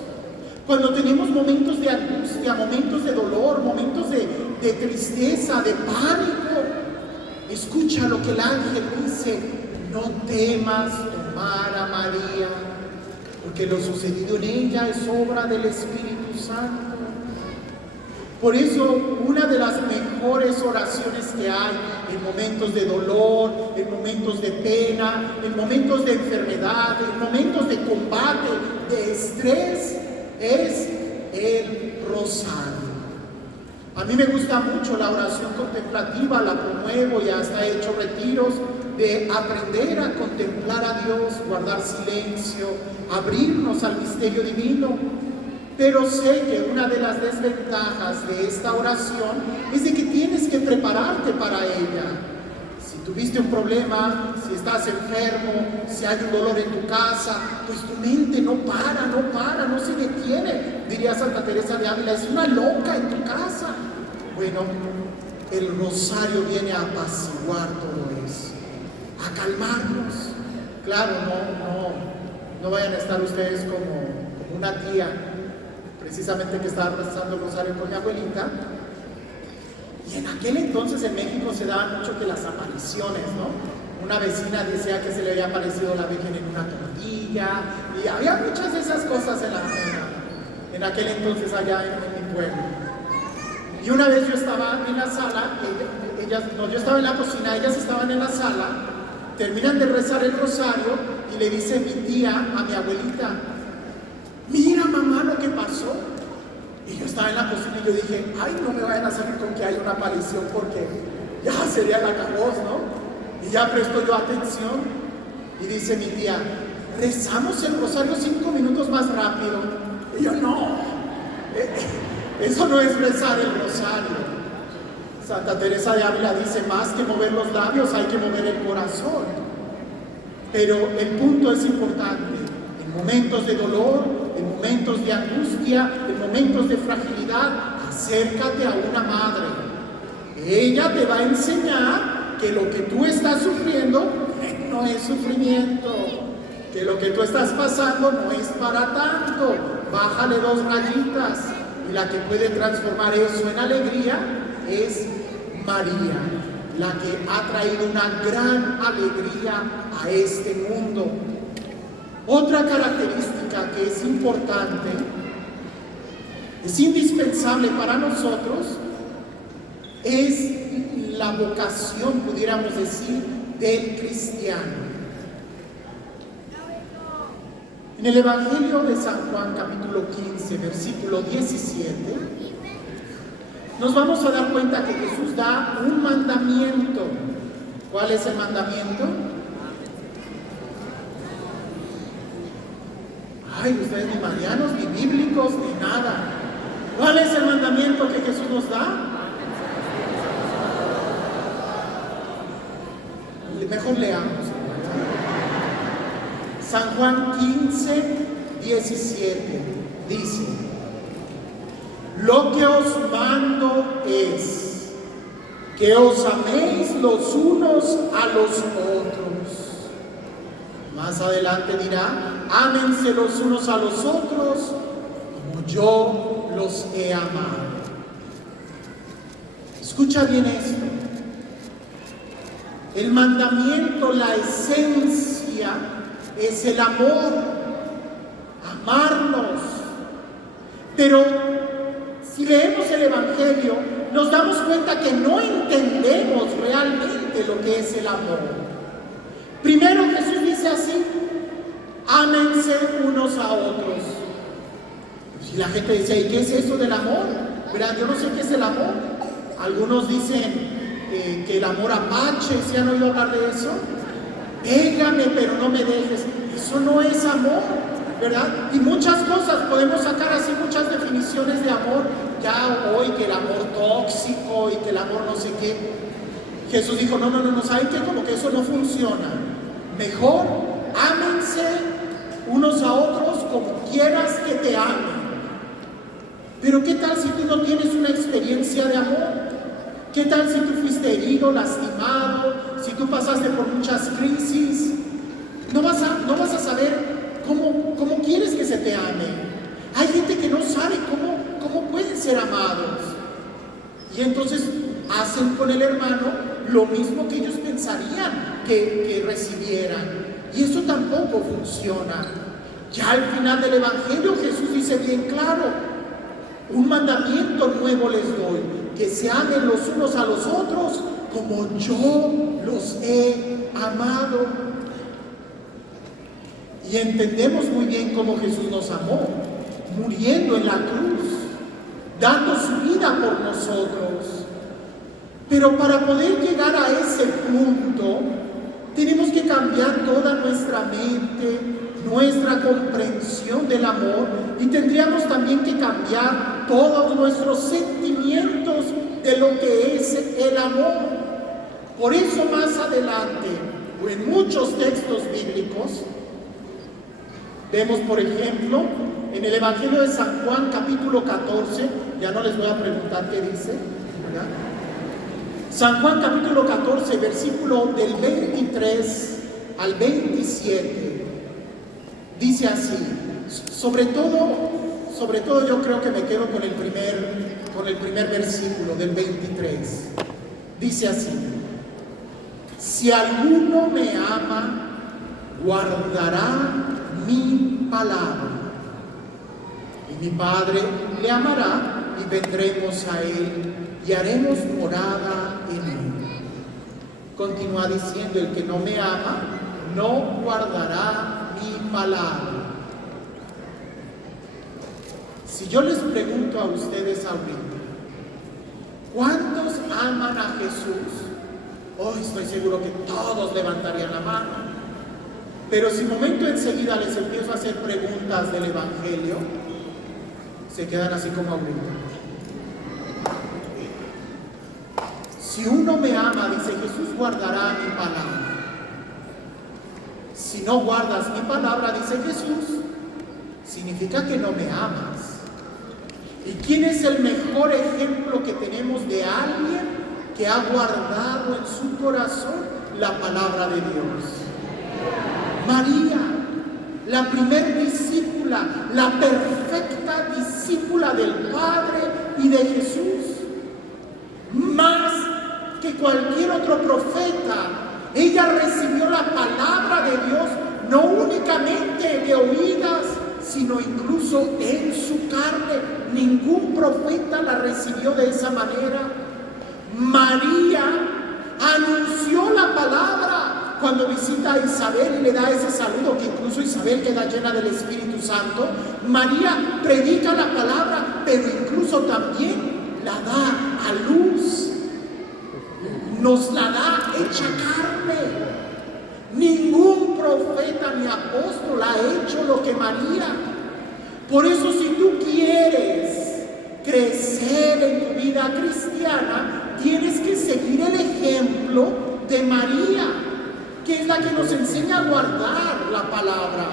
Cuando tenemos momentos de angustia, momentos de dolor, momentos de tristeza, de pánico, escucha lo que el ángel dice: no temas tomar a María, porque lo sucedido en ella es obra del Espíritu Santo. Por eso, una de las mejores oraciones que hay en momentos de dolor, en momentos de pena, en momentos de enfermedad, en momentos de combate, de estrés, es el rosario. A mí me gusta mucho la oración contemplativa, la promuevo y hasta he hecho retiros de aprender a contemplar a Dios, guardar silencio, abrirnos al misterio divino. Pero sé que una de las desventajas de esta oración es de que tienes que prepararte para ella. Si tuviste un problema, si estás enfermo, si hay un dolor en tu casa, pues tu mente no para, no se detiene. Diría Santa Teresa de Ávila: es una loca en tu casa. Bueno, el rosario viene a apaciguar todo eso, a calmarnos. Claro, no vayan a estar ustedes como una tía, precisamente, que estaba rezando el rosario con mi abuelita. Y en aquel entonces en México se daban mucho que las apariciones, ¿no? Una vecina decía que se le había aparecido la Virgen en una tortilla, y había muchas de esas cosas en aquel entonces allá en mi pueblo. Y una vez yo estaba en la sala, yo estaba en la cocina, ellas estaban en la sala, terminan de rezar el rosario y le dice mi tía a mi abuelita: mira, mamá, lo que pasó. Y yo estaba en la cocina y yo dije: ay, no me vayan a salir con que hay una aparición, porque ya sería la cagoz, ¿no? Y ya presto yo atención. Y dice mi tía: rezamos el rosario 5 minutos más rápido. Y yo: no, eso no es rezar el rosario. Santa Teresa de Ávila dice: más que mover los labios, hay que mover el corazón. Pero el punto es importante. En momentos de dolor, en momentos de angustia, en momentos de fragilidad, acércate a una madre. Ella te va a enseñar que lo que tú estás sufriendo no es sufrimiento, que lo que tú estás pasando no es para tanto. Bájale 2 rayitas, y la que puede transformar eso en alegría es María, la que ha traído una gran alegría a este mundo. Otra característica que es importante, es indispensable para nosotros, es la vocación, pudiéramos decir, del cristiano. En el Evangelio de San Juan, capítulo 15, versículo 17, nos vamos a dar cuenta que Jesús da un mandamiento. ¿Cuál es el mandamiento? Ay, ustedes ni marianos, ni bíblicos, ni nada. ¿Cuál es el mandamiento que Jesús nos da? Mejor leamos. San Juan 15, 17 dice: lo que os mando es que os améis los unos a los otros. Más adelante dirá: ámense los unos a los otros como yo los he amado. Escucha bien esto. El mandamiento, la esencia, es el amor, amarnos. Pero si leemos el Evangelio, nos damos cuenta que no entendemos realmente lo que es el amor. Primero Jesús dice así: ámense unos a otros. Y la gente dice: ¿y qué es eso del amor? Verán, yo no sé qué es el amor. Algunos dicen que el amor apache. ¿Se han oído hablar de eso? Pégame pero no me dejes. Eso no es amor. ¿verdad? Y muchas cosas, podemos sacar así muchas definiciones de amor, ya hoy que el amor tóxico y que el amor no sé qué. Jesús dijo, no, ¿saben qué? Como que eso no funciona. Mejor, ámense unos a otros como quieras que te amen. Pero ¿qué tal si tú no tienes una experiencia de amor? ¿Qué tal si tú fuiste herido, lastimado, si tú pasaste por muchas crisis? No vas a saber cómo quieres que se te ame. Hay gente que no sabe cómo pueden ser amados. Y entonces hacen con el hermano lo mismo que ellos pensarían que recibieran. Y eso tampoco funciona. Ya al final del Evangelio Jesús dice bien claro, un mandamiento nuevo les doy, que se amen los unos a los otros como yo los he amado. Y entendemos muy bien cómo Jesús nos amó, muriendo en la cruz, dando su vida por nosotros. Pero para poder llegar a ese punto, tenemos que cambiar toda nuestra mente, nuestra comprensión del amor, y tendríamos también que cambiar todos nuestros sentimientos de lo que es el amor. Por eso más adelante, en muchos textos bíblicos, vemos por ejemplo, en el Evangelio de San Juan capítulo 14, ya no les voy a preguntar qué dice, ¿verdad? San Juan capítulo 14, versículo del 23 al 27, dice así, sobre todo yo creo que me quedo con el primer versículo del 23, dice así, si alguno me ama, guardará mi palabra, y mi Padre le amará, y vendremos a él, y haremos morada en él. Continúa diciendo, el que no me ama, no guardará mi palabra. Si yo les pregunto a ustedes ahorita, ¿cuántos aman a Jesús? Hoy estoy seguro que todos levantarían la mano. Pero si momento enseguida les empiezo a hacer preguntas del Evangelio, se quedan así como ahorita. Si uno me ama, dice Jesús, guardará mi palabra. Si no guardas mi palabra, dice Jesús, significa que no me amas. ¿Y quién es el mejor ejemplo que tenemos de alguien que ha guardado en su corazón la palabra de Dios? María, la primer discípula, la perfecta discípula del Padre y de Jesús. Más que cualquier otro profeta, ella recibió la palabra de Dios no únicamente de oídas, sino incluso en su carne. Ningún profeta la recibió de esa manera. María anunció la palabra cuando visita a Isabel y le da ese saludo, que incluso Isabel queda llena del Espíritu Santo. María predica la palabra, pero incluso también la da a luz, nos la da hecha carne. Ningún profeta ni apóstol ha hecho lo que María. Por eso, si tú quieres crecer en tu vida cristiana, tienes que seguir el ejemplo de María, que es la que nos enseña a guardar la palabra.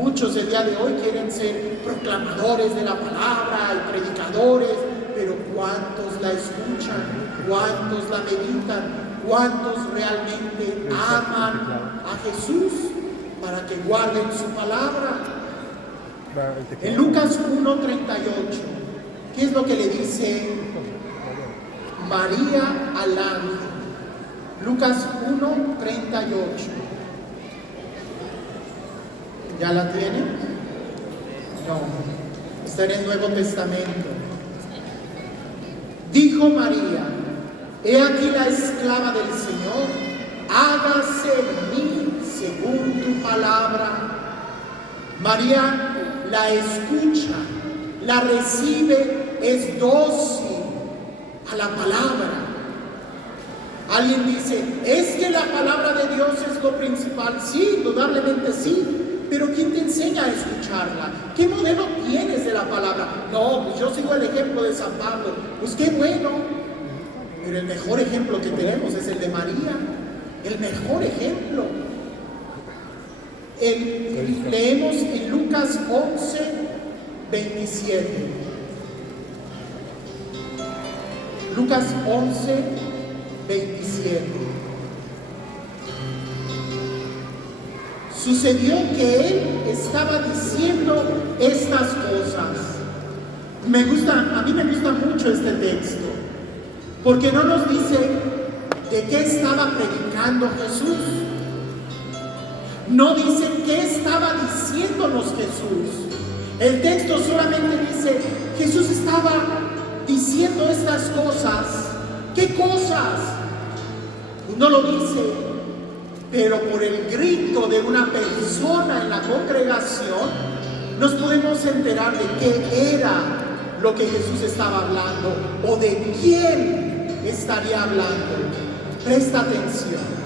Muchos el día de hoy quieren ser proclamadores de la palabra y predicadores, pero ¿cuántos la escuchan? ¿Cuántos la meditan? ¿Cuántos realmente aman a Jesús para que guarden su palabra? En Lucas 1:38, ¿qué es lo que le dice María al ángel? Lucas 1:38. ¿Ya la tienen? No, está en el Nuevo Testamento. Dijo María: he aquí la esclava del Señor, hágase en mí según tu palabra. María la escucha, la recibe, es dócil a la palabra. Alguien dice, es que la palabra de Dios es lo principal. Sí, indudablemente sí, pero ¿quién te enseña a escucharla? ¿Qué modelo tienes de la palabra? No, pues yo sigo el ejemplo de San Pablo. Pues qué bueno, pero el mejor ejemplo que tenemos es el de María, el mejor ejemplo. Leemos en Lucas 11, 27. Lucas 11, 27. Sucedió que él estaba diciendo estas cosas. A mí me gusta mucho este texto, porque no nos dice de qué estaba predicando Jesús. No dice qué estaba diciéndonos Jesús. El texto solamente dice, Jesús estaba diciendo estas cosas. ¿Qué cosas? No lo dice, pero por el grito de una persona en la congregación nos podemos enterar de qué era lo que Jesús estaba hablando o de quién estaría hablando. Presta atención.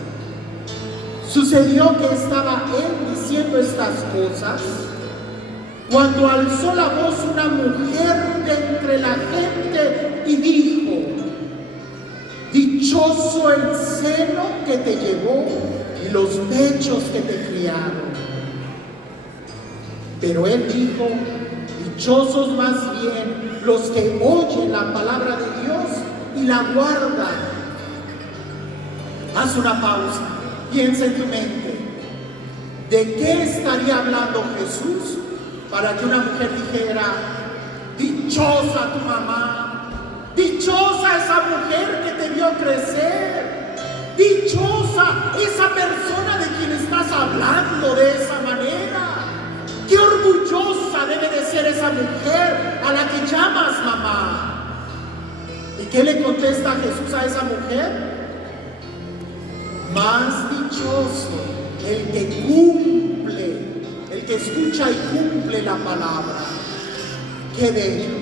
Sucedió que estaba él diciendo estas cosas cuando alzó la voz una mujer de entre la gente y dijo: dichoso el seno que te llevó y los pechos que te criaron. Pero él dijo: dichosos más bien los que oyen la palabra de Dios y la guardan. Haz una pausa, piensa en tu mente. ¿De qué estaría hablando Jesús para que una mujer dijera: dichosa tu mamá, dichosa esa mujer que te vio crecer, dichosa esa persona de quien estás hablando de esa manera? Qué orgullosa debe de ser esa mujer a la que llamas mamá. ¿Y qué le contesta Jesús a esa mujer? Más dichoso el que cumple, el que escucha y cumple la palabra. Qué bello.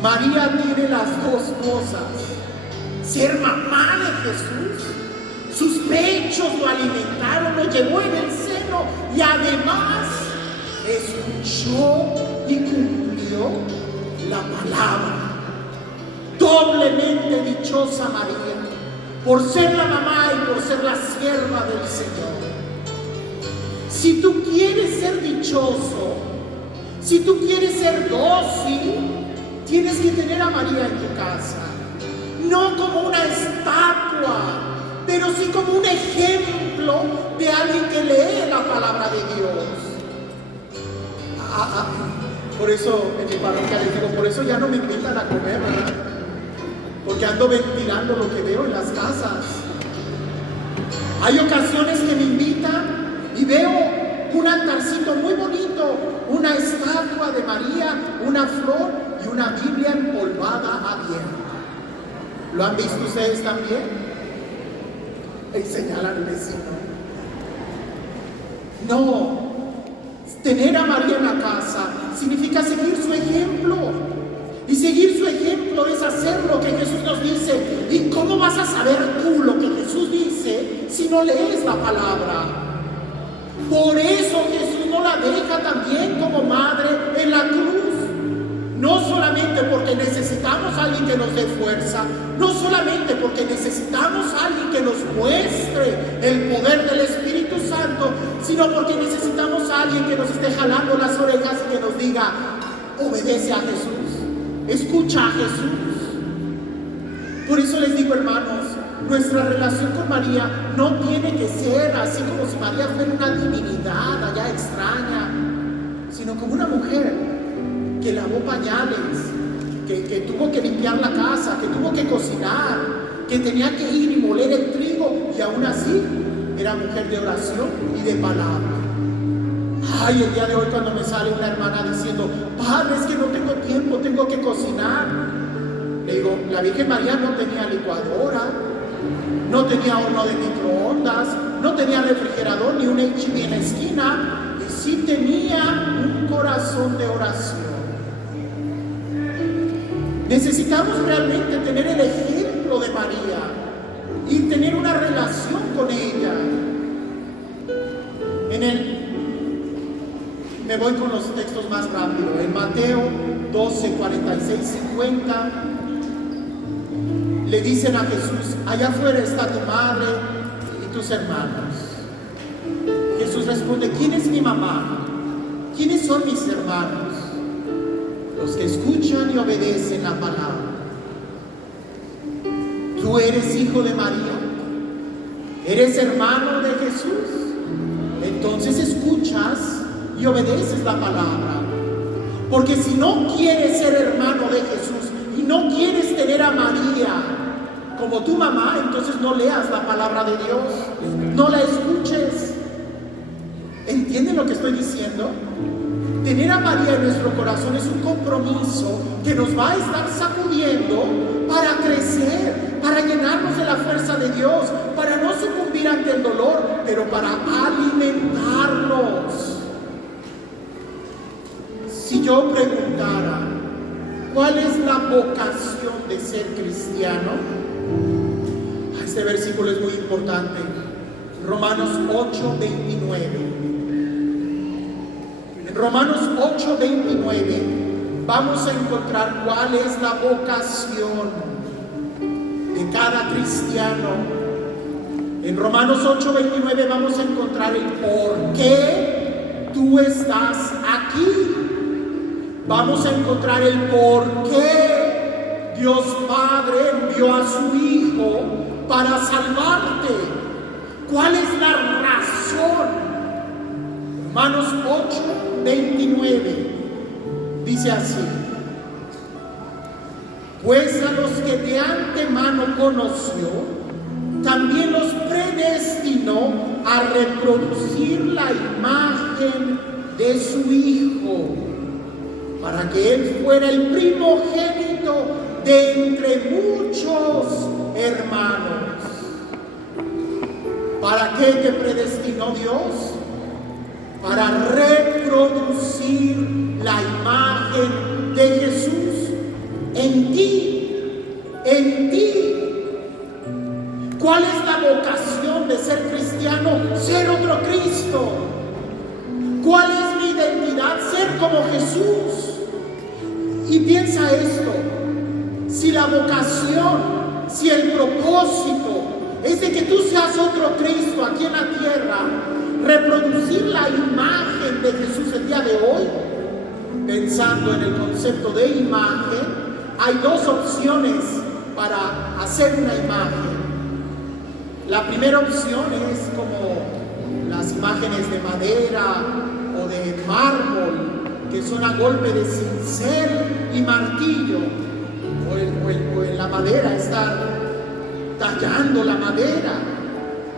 María tiene las dos cosas: ser mamá de Jesús, sus pechos lo alimentaron, lo llevó en el seno, y además escuchó y cumplió la palabra. Doblemente dichosa María, por ser la mamá y por ser la sierva del Señor. Si tú quieres ser dichoso, si tú quieres ser dócil, tienes que tener a María en tu casa. No como una estatua, pero sí como un ejemplo de alguien que lee la palabra de Dios. Por eso en mi parroquia les digo, por eso ya no me invitan a comer, ¿verdad? Porque ando ventilando lo que veo en las casas. Hay ocasiones que me invitan y veo un altarcito muy bonito, una estatua de María, una flor y una Biblia empolvada abierta. ¿Lo han visto ustedes también? Y señalan al vecino. No, tener a María en la casa significa seguir su ejemplo. Y seguir su ejemplo es hacer lo que Jesús nos dice. ¿Y cómo vas a saber tú lo que Jesús dice si no lees la palabra? Por eso Jesús no la deja también como madre en la cruz. No solamente porque necesitamos a alguien que nos dé fuerza, no solamente porque necesitamos a alguien que nos muestre el poder del Espíritu Santo, sino porque necesitamos a alguien que nos esté jalando las orejas y que nos diga: obedece a Jesús, escucha a Jesús. Por eso les digo, hermanos, nuestra relación con María no tiene que ser así como si María fuera una divinidad allá extraña, sino como una mujer que lavó pañales, que tuvo que limpiar la casa, que tuvo que cocinar, que tenía que ir y moler el trigo, y aún así era mujer de oración y de palabra. Ay, el día de hoy cuando me sale una hermana diciendo: padre, es que no tengo tiempo, tengo que cocinar. Le digo: la Virgen María no tenía licuadora, no tenía horno de microondas, no tenía refrigerador ni un HB en la esquina, y sí tenía un corazón de oración. Necesitamos realmente tener el ejemplo de María y tener una relación con ella. En el me voy con los textos más rápido. En Mateo 12, 46, 50, le dicen a Jesús: allá afuera está tu madre y tus hermanos. Jesús responde: ¿quién es mi mamá? ¿Quiénes son mis hermanos? Los que escuchan y obedecen la palabra. ¿Tú eres hijo de María? ¿Eres hermano de Jesús? Entonces escuchas y obedeces la palabra. Porque si no quieres ser hermano de Jesús y no quieres tener a María como tu mamá, entonces no leas la palabra de Dios, no la escuches. ¿Entienden lo que estoy diciendo? Tener a María en nuestro corazón es un compromiso que nos va a estar sacudiendo para crecer, para llenarnos de la fuerza de Dios, para no sucumbir ante el dolor, pero para alimentarnos. Si yo preguntara, ¿cuál es la vocación de ser cristiano? Este versículo es muy importante. Romanos 8, 29. En Romanos 8, 29 vamos a encontrar cuál es la vocación de cada cristiano. En Romanos 8, 29 vamos a encontrar el por qué tú estás aquí. Vamos a encontrar el por qué Dios Padre envió a su Hijo para salvarte. ¿Cuál es la razón? Romanos 8, 29 dice así: pues a los que de antemano conoció, también los predestinó a reproducir la imagen de su Hijo, para que Él fuera el primogénito de entre muchos hermanos. ¿Para qué te predestinó Dios? Para reproducir la imagen de Jesús en ti, en ti. ¿Cuál es la vocación de ser cristiano? Ser otro Cristo. ¿Cuál es mi identidad? Ser como Jesús. Y piensa esto: si la vocación, si el propósito es de que tú seas otro Cristo aquí en la tierra, reproducir la imagen de Jesús el día de hoy, pensando en el concepto de imagen, hay dos opciones para hacer una imagen. La primera opción es como las imágenes de madera o de mármol, que son a golpe de cincel y martillo, o en la madera, estar tallando la madera.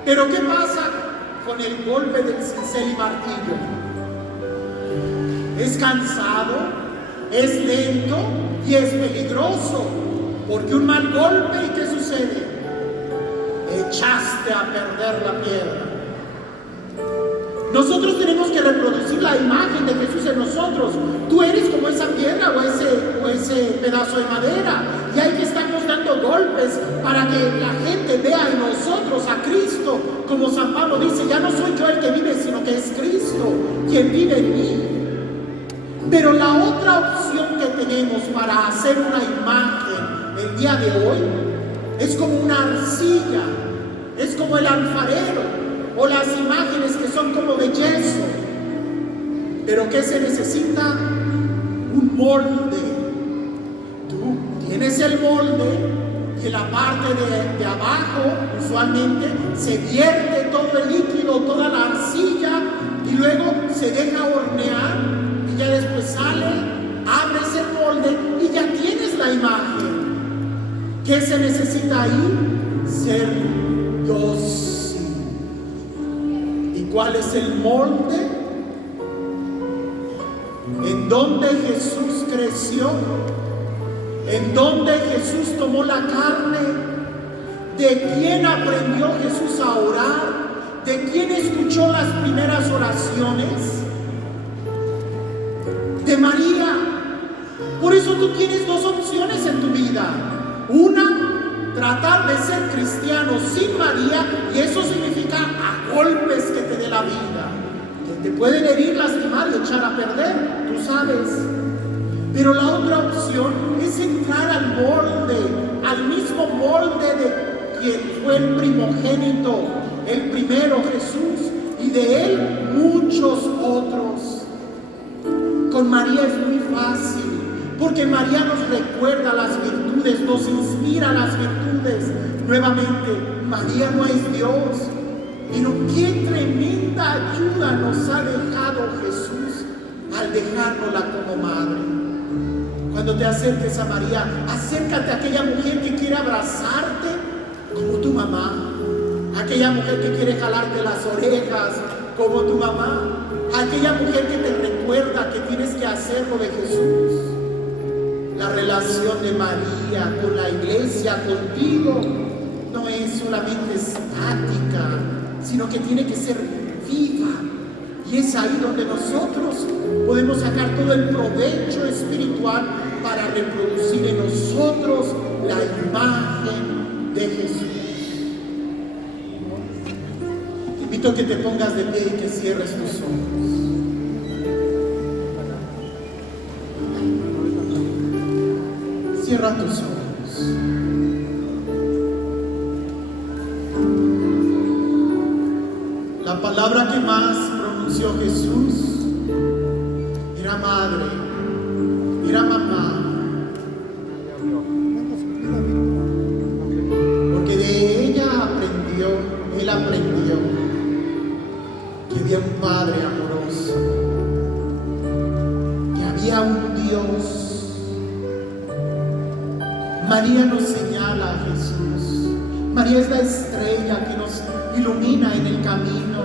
Pero ¿qué pasa con el golpe del cincel y martillo? Es cansado, es lento y es peligroso, porque un mal golpe, ¿y qué sucede? Echaste a perder la piedra. Nosotros tenemos que reproducir la imagen de Jesús en nosotros. Tú eres como esa piedra o ese pedazo de madera, y hay que estarnos dando golpes para que la gente vea en nosotros a Cristo. Como San Pablo dice: ya no soy yo el que vive, sino que es Cristo quien vive en mí. Pero la otra opción que tenemos para hacer una imagen el día de hoy es como una arcilla, es como el alfarero, o las imágenes que son como de yeso. Pero ¿qué se necesita? Un molde. Tú tienes el molde, y en la parte de abajo usualmente se vierte todo el líquido, toda la arcilla, y luego se deja hornear, y ya después sale, abres el molde y ya tienes la imagen. ¿Qué se necesita ahí? Ser dócil. ¿Y cuál es el molde? En donde Jesús creció, en donde Jesús tomó la carne, de quién aprendió Jesús a orar, de quién escuchó las primeras oraciones, de María. Por eso tú tienes dos opciones en tu vida. Una, tratar de ser cristiano sin María, y eso significa a golpes que te dé la vida, que Te pueden herir, lastimar y echar a perder, tú sabes. Pero la otra opción es entrar al molde, al mismo molde de quien fue el primogénito, el primero, Jesús, y de él muchos otros. Con María es muy fácil, porque María nos recuerda las virtudes, nos inspira las virtudes. Nuevamente, María no es Dios, pero qué tremenda ayuda nos ha dejado Jesús al dejárnosla como madre. Cuando te acerques a María, acércate a aquella mujer que quiere abrazarte como tu mamá, aquella mujer que quiere jalarte las orejas como tu mamá, aquella mujer que te recuerda que tienes que hacer lo de Jesús. La relación de María con la iglesia, contigo, no es solamente estática, sino que tiene que ser viva. Y es ahí donde nosotros podemos sacar todo el provecho espiritual para reproducir en nosotros la imagen de Jesús. Te invito a que te pongas de pie y que cierres tus ojos. Cierra tus ojos. La palabra que más pronunció Jesús era madre, era mamá. Porque de ella él aprendió que había un Padre amoroso, que había un Dios. María nos señala a Jesús. María es la estrella que nos ilumina en el camino.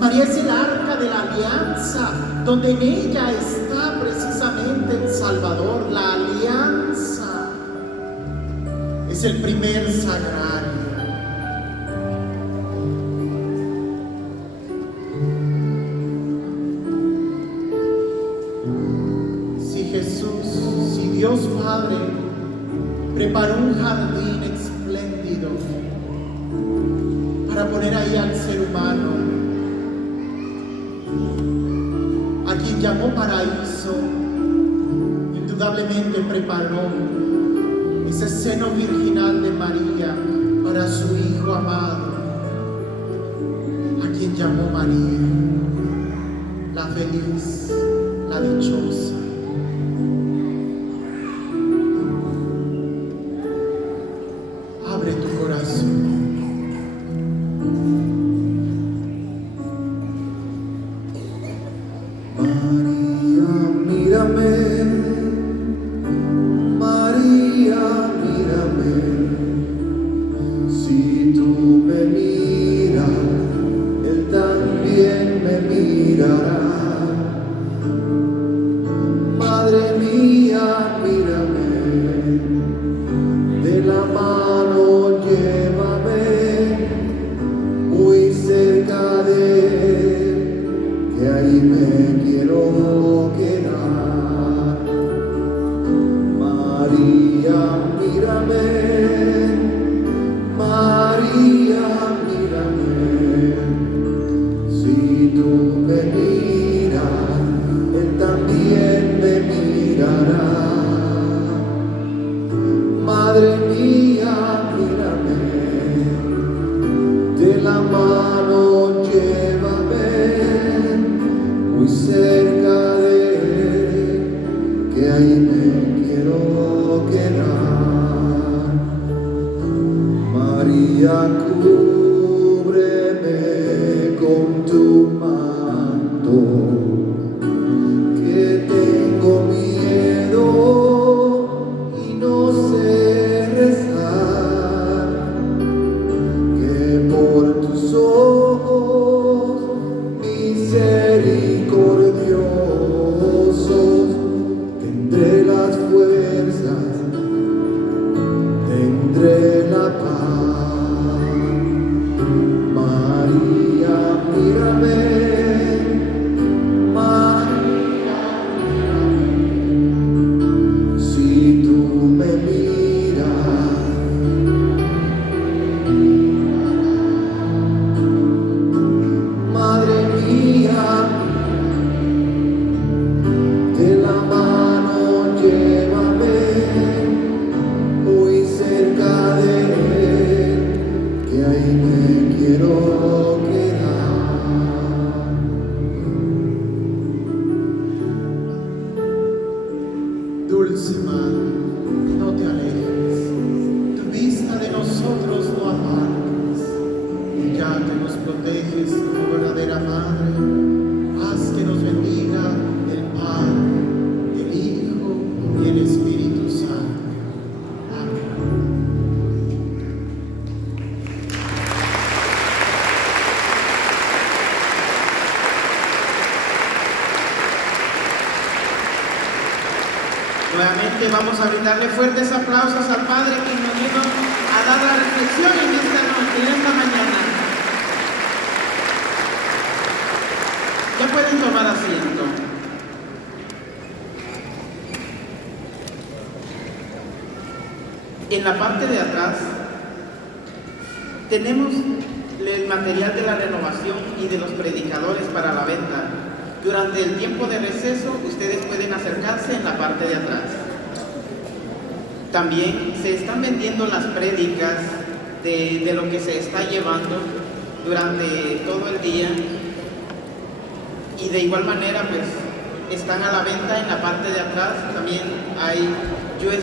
María es el arca de la alianza, donde en ella está precisamente el Salvador, la alianza. Es el primer sagrario. Si Jesús, si Dios Padre preparó un jardín espléndido para poner ahí al ser humano, a quien llamó paraíso, indudablemente preparó ese seno virginal de María para su Hijo amado, a quien llamó María, la feliz, la dichosa. Abre tu corazón. María, mírame. María, mírame. Si tú me miras, Él también me mirará. Madre mía, mírame. De la mano llévame muy cerca de Él, que ahí me quiero quedar. María, mírame. María, mírame. Si tú me miras, Él también me mirará. Madre mía, mírame, de la mano llévame muy cerca de Él, que ahí me quiero quedar. María, cúbreme con tu manto, que tengo miedo y no sé vamos a brindarle fuertes aplausos al Padre que nos vino a dar la reflexión en esta noche, en esta mañana. Ya pueden tomar asiento. En la parte de atrás tenemos el material de la renovación y de los predicadores para la venta. Durante el tiempo de receso, ustedes pueden acercarse en la parte de atrás. También se están vendiendo las prédicas de lo que se está llevando durante todo el día. Y de igual manera, pues, están a la venta en la parte de atrás. También hay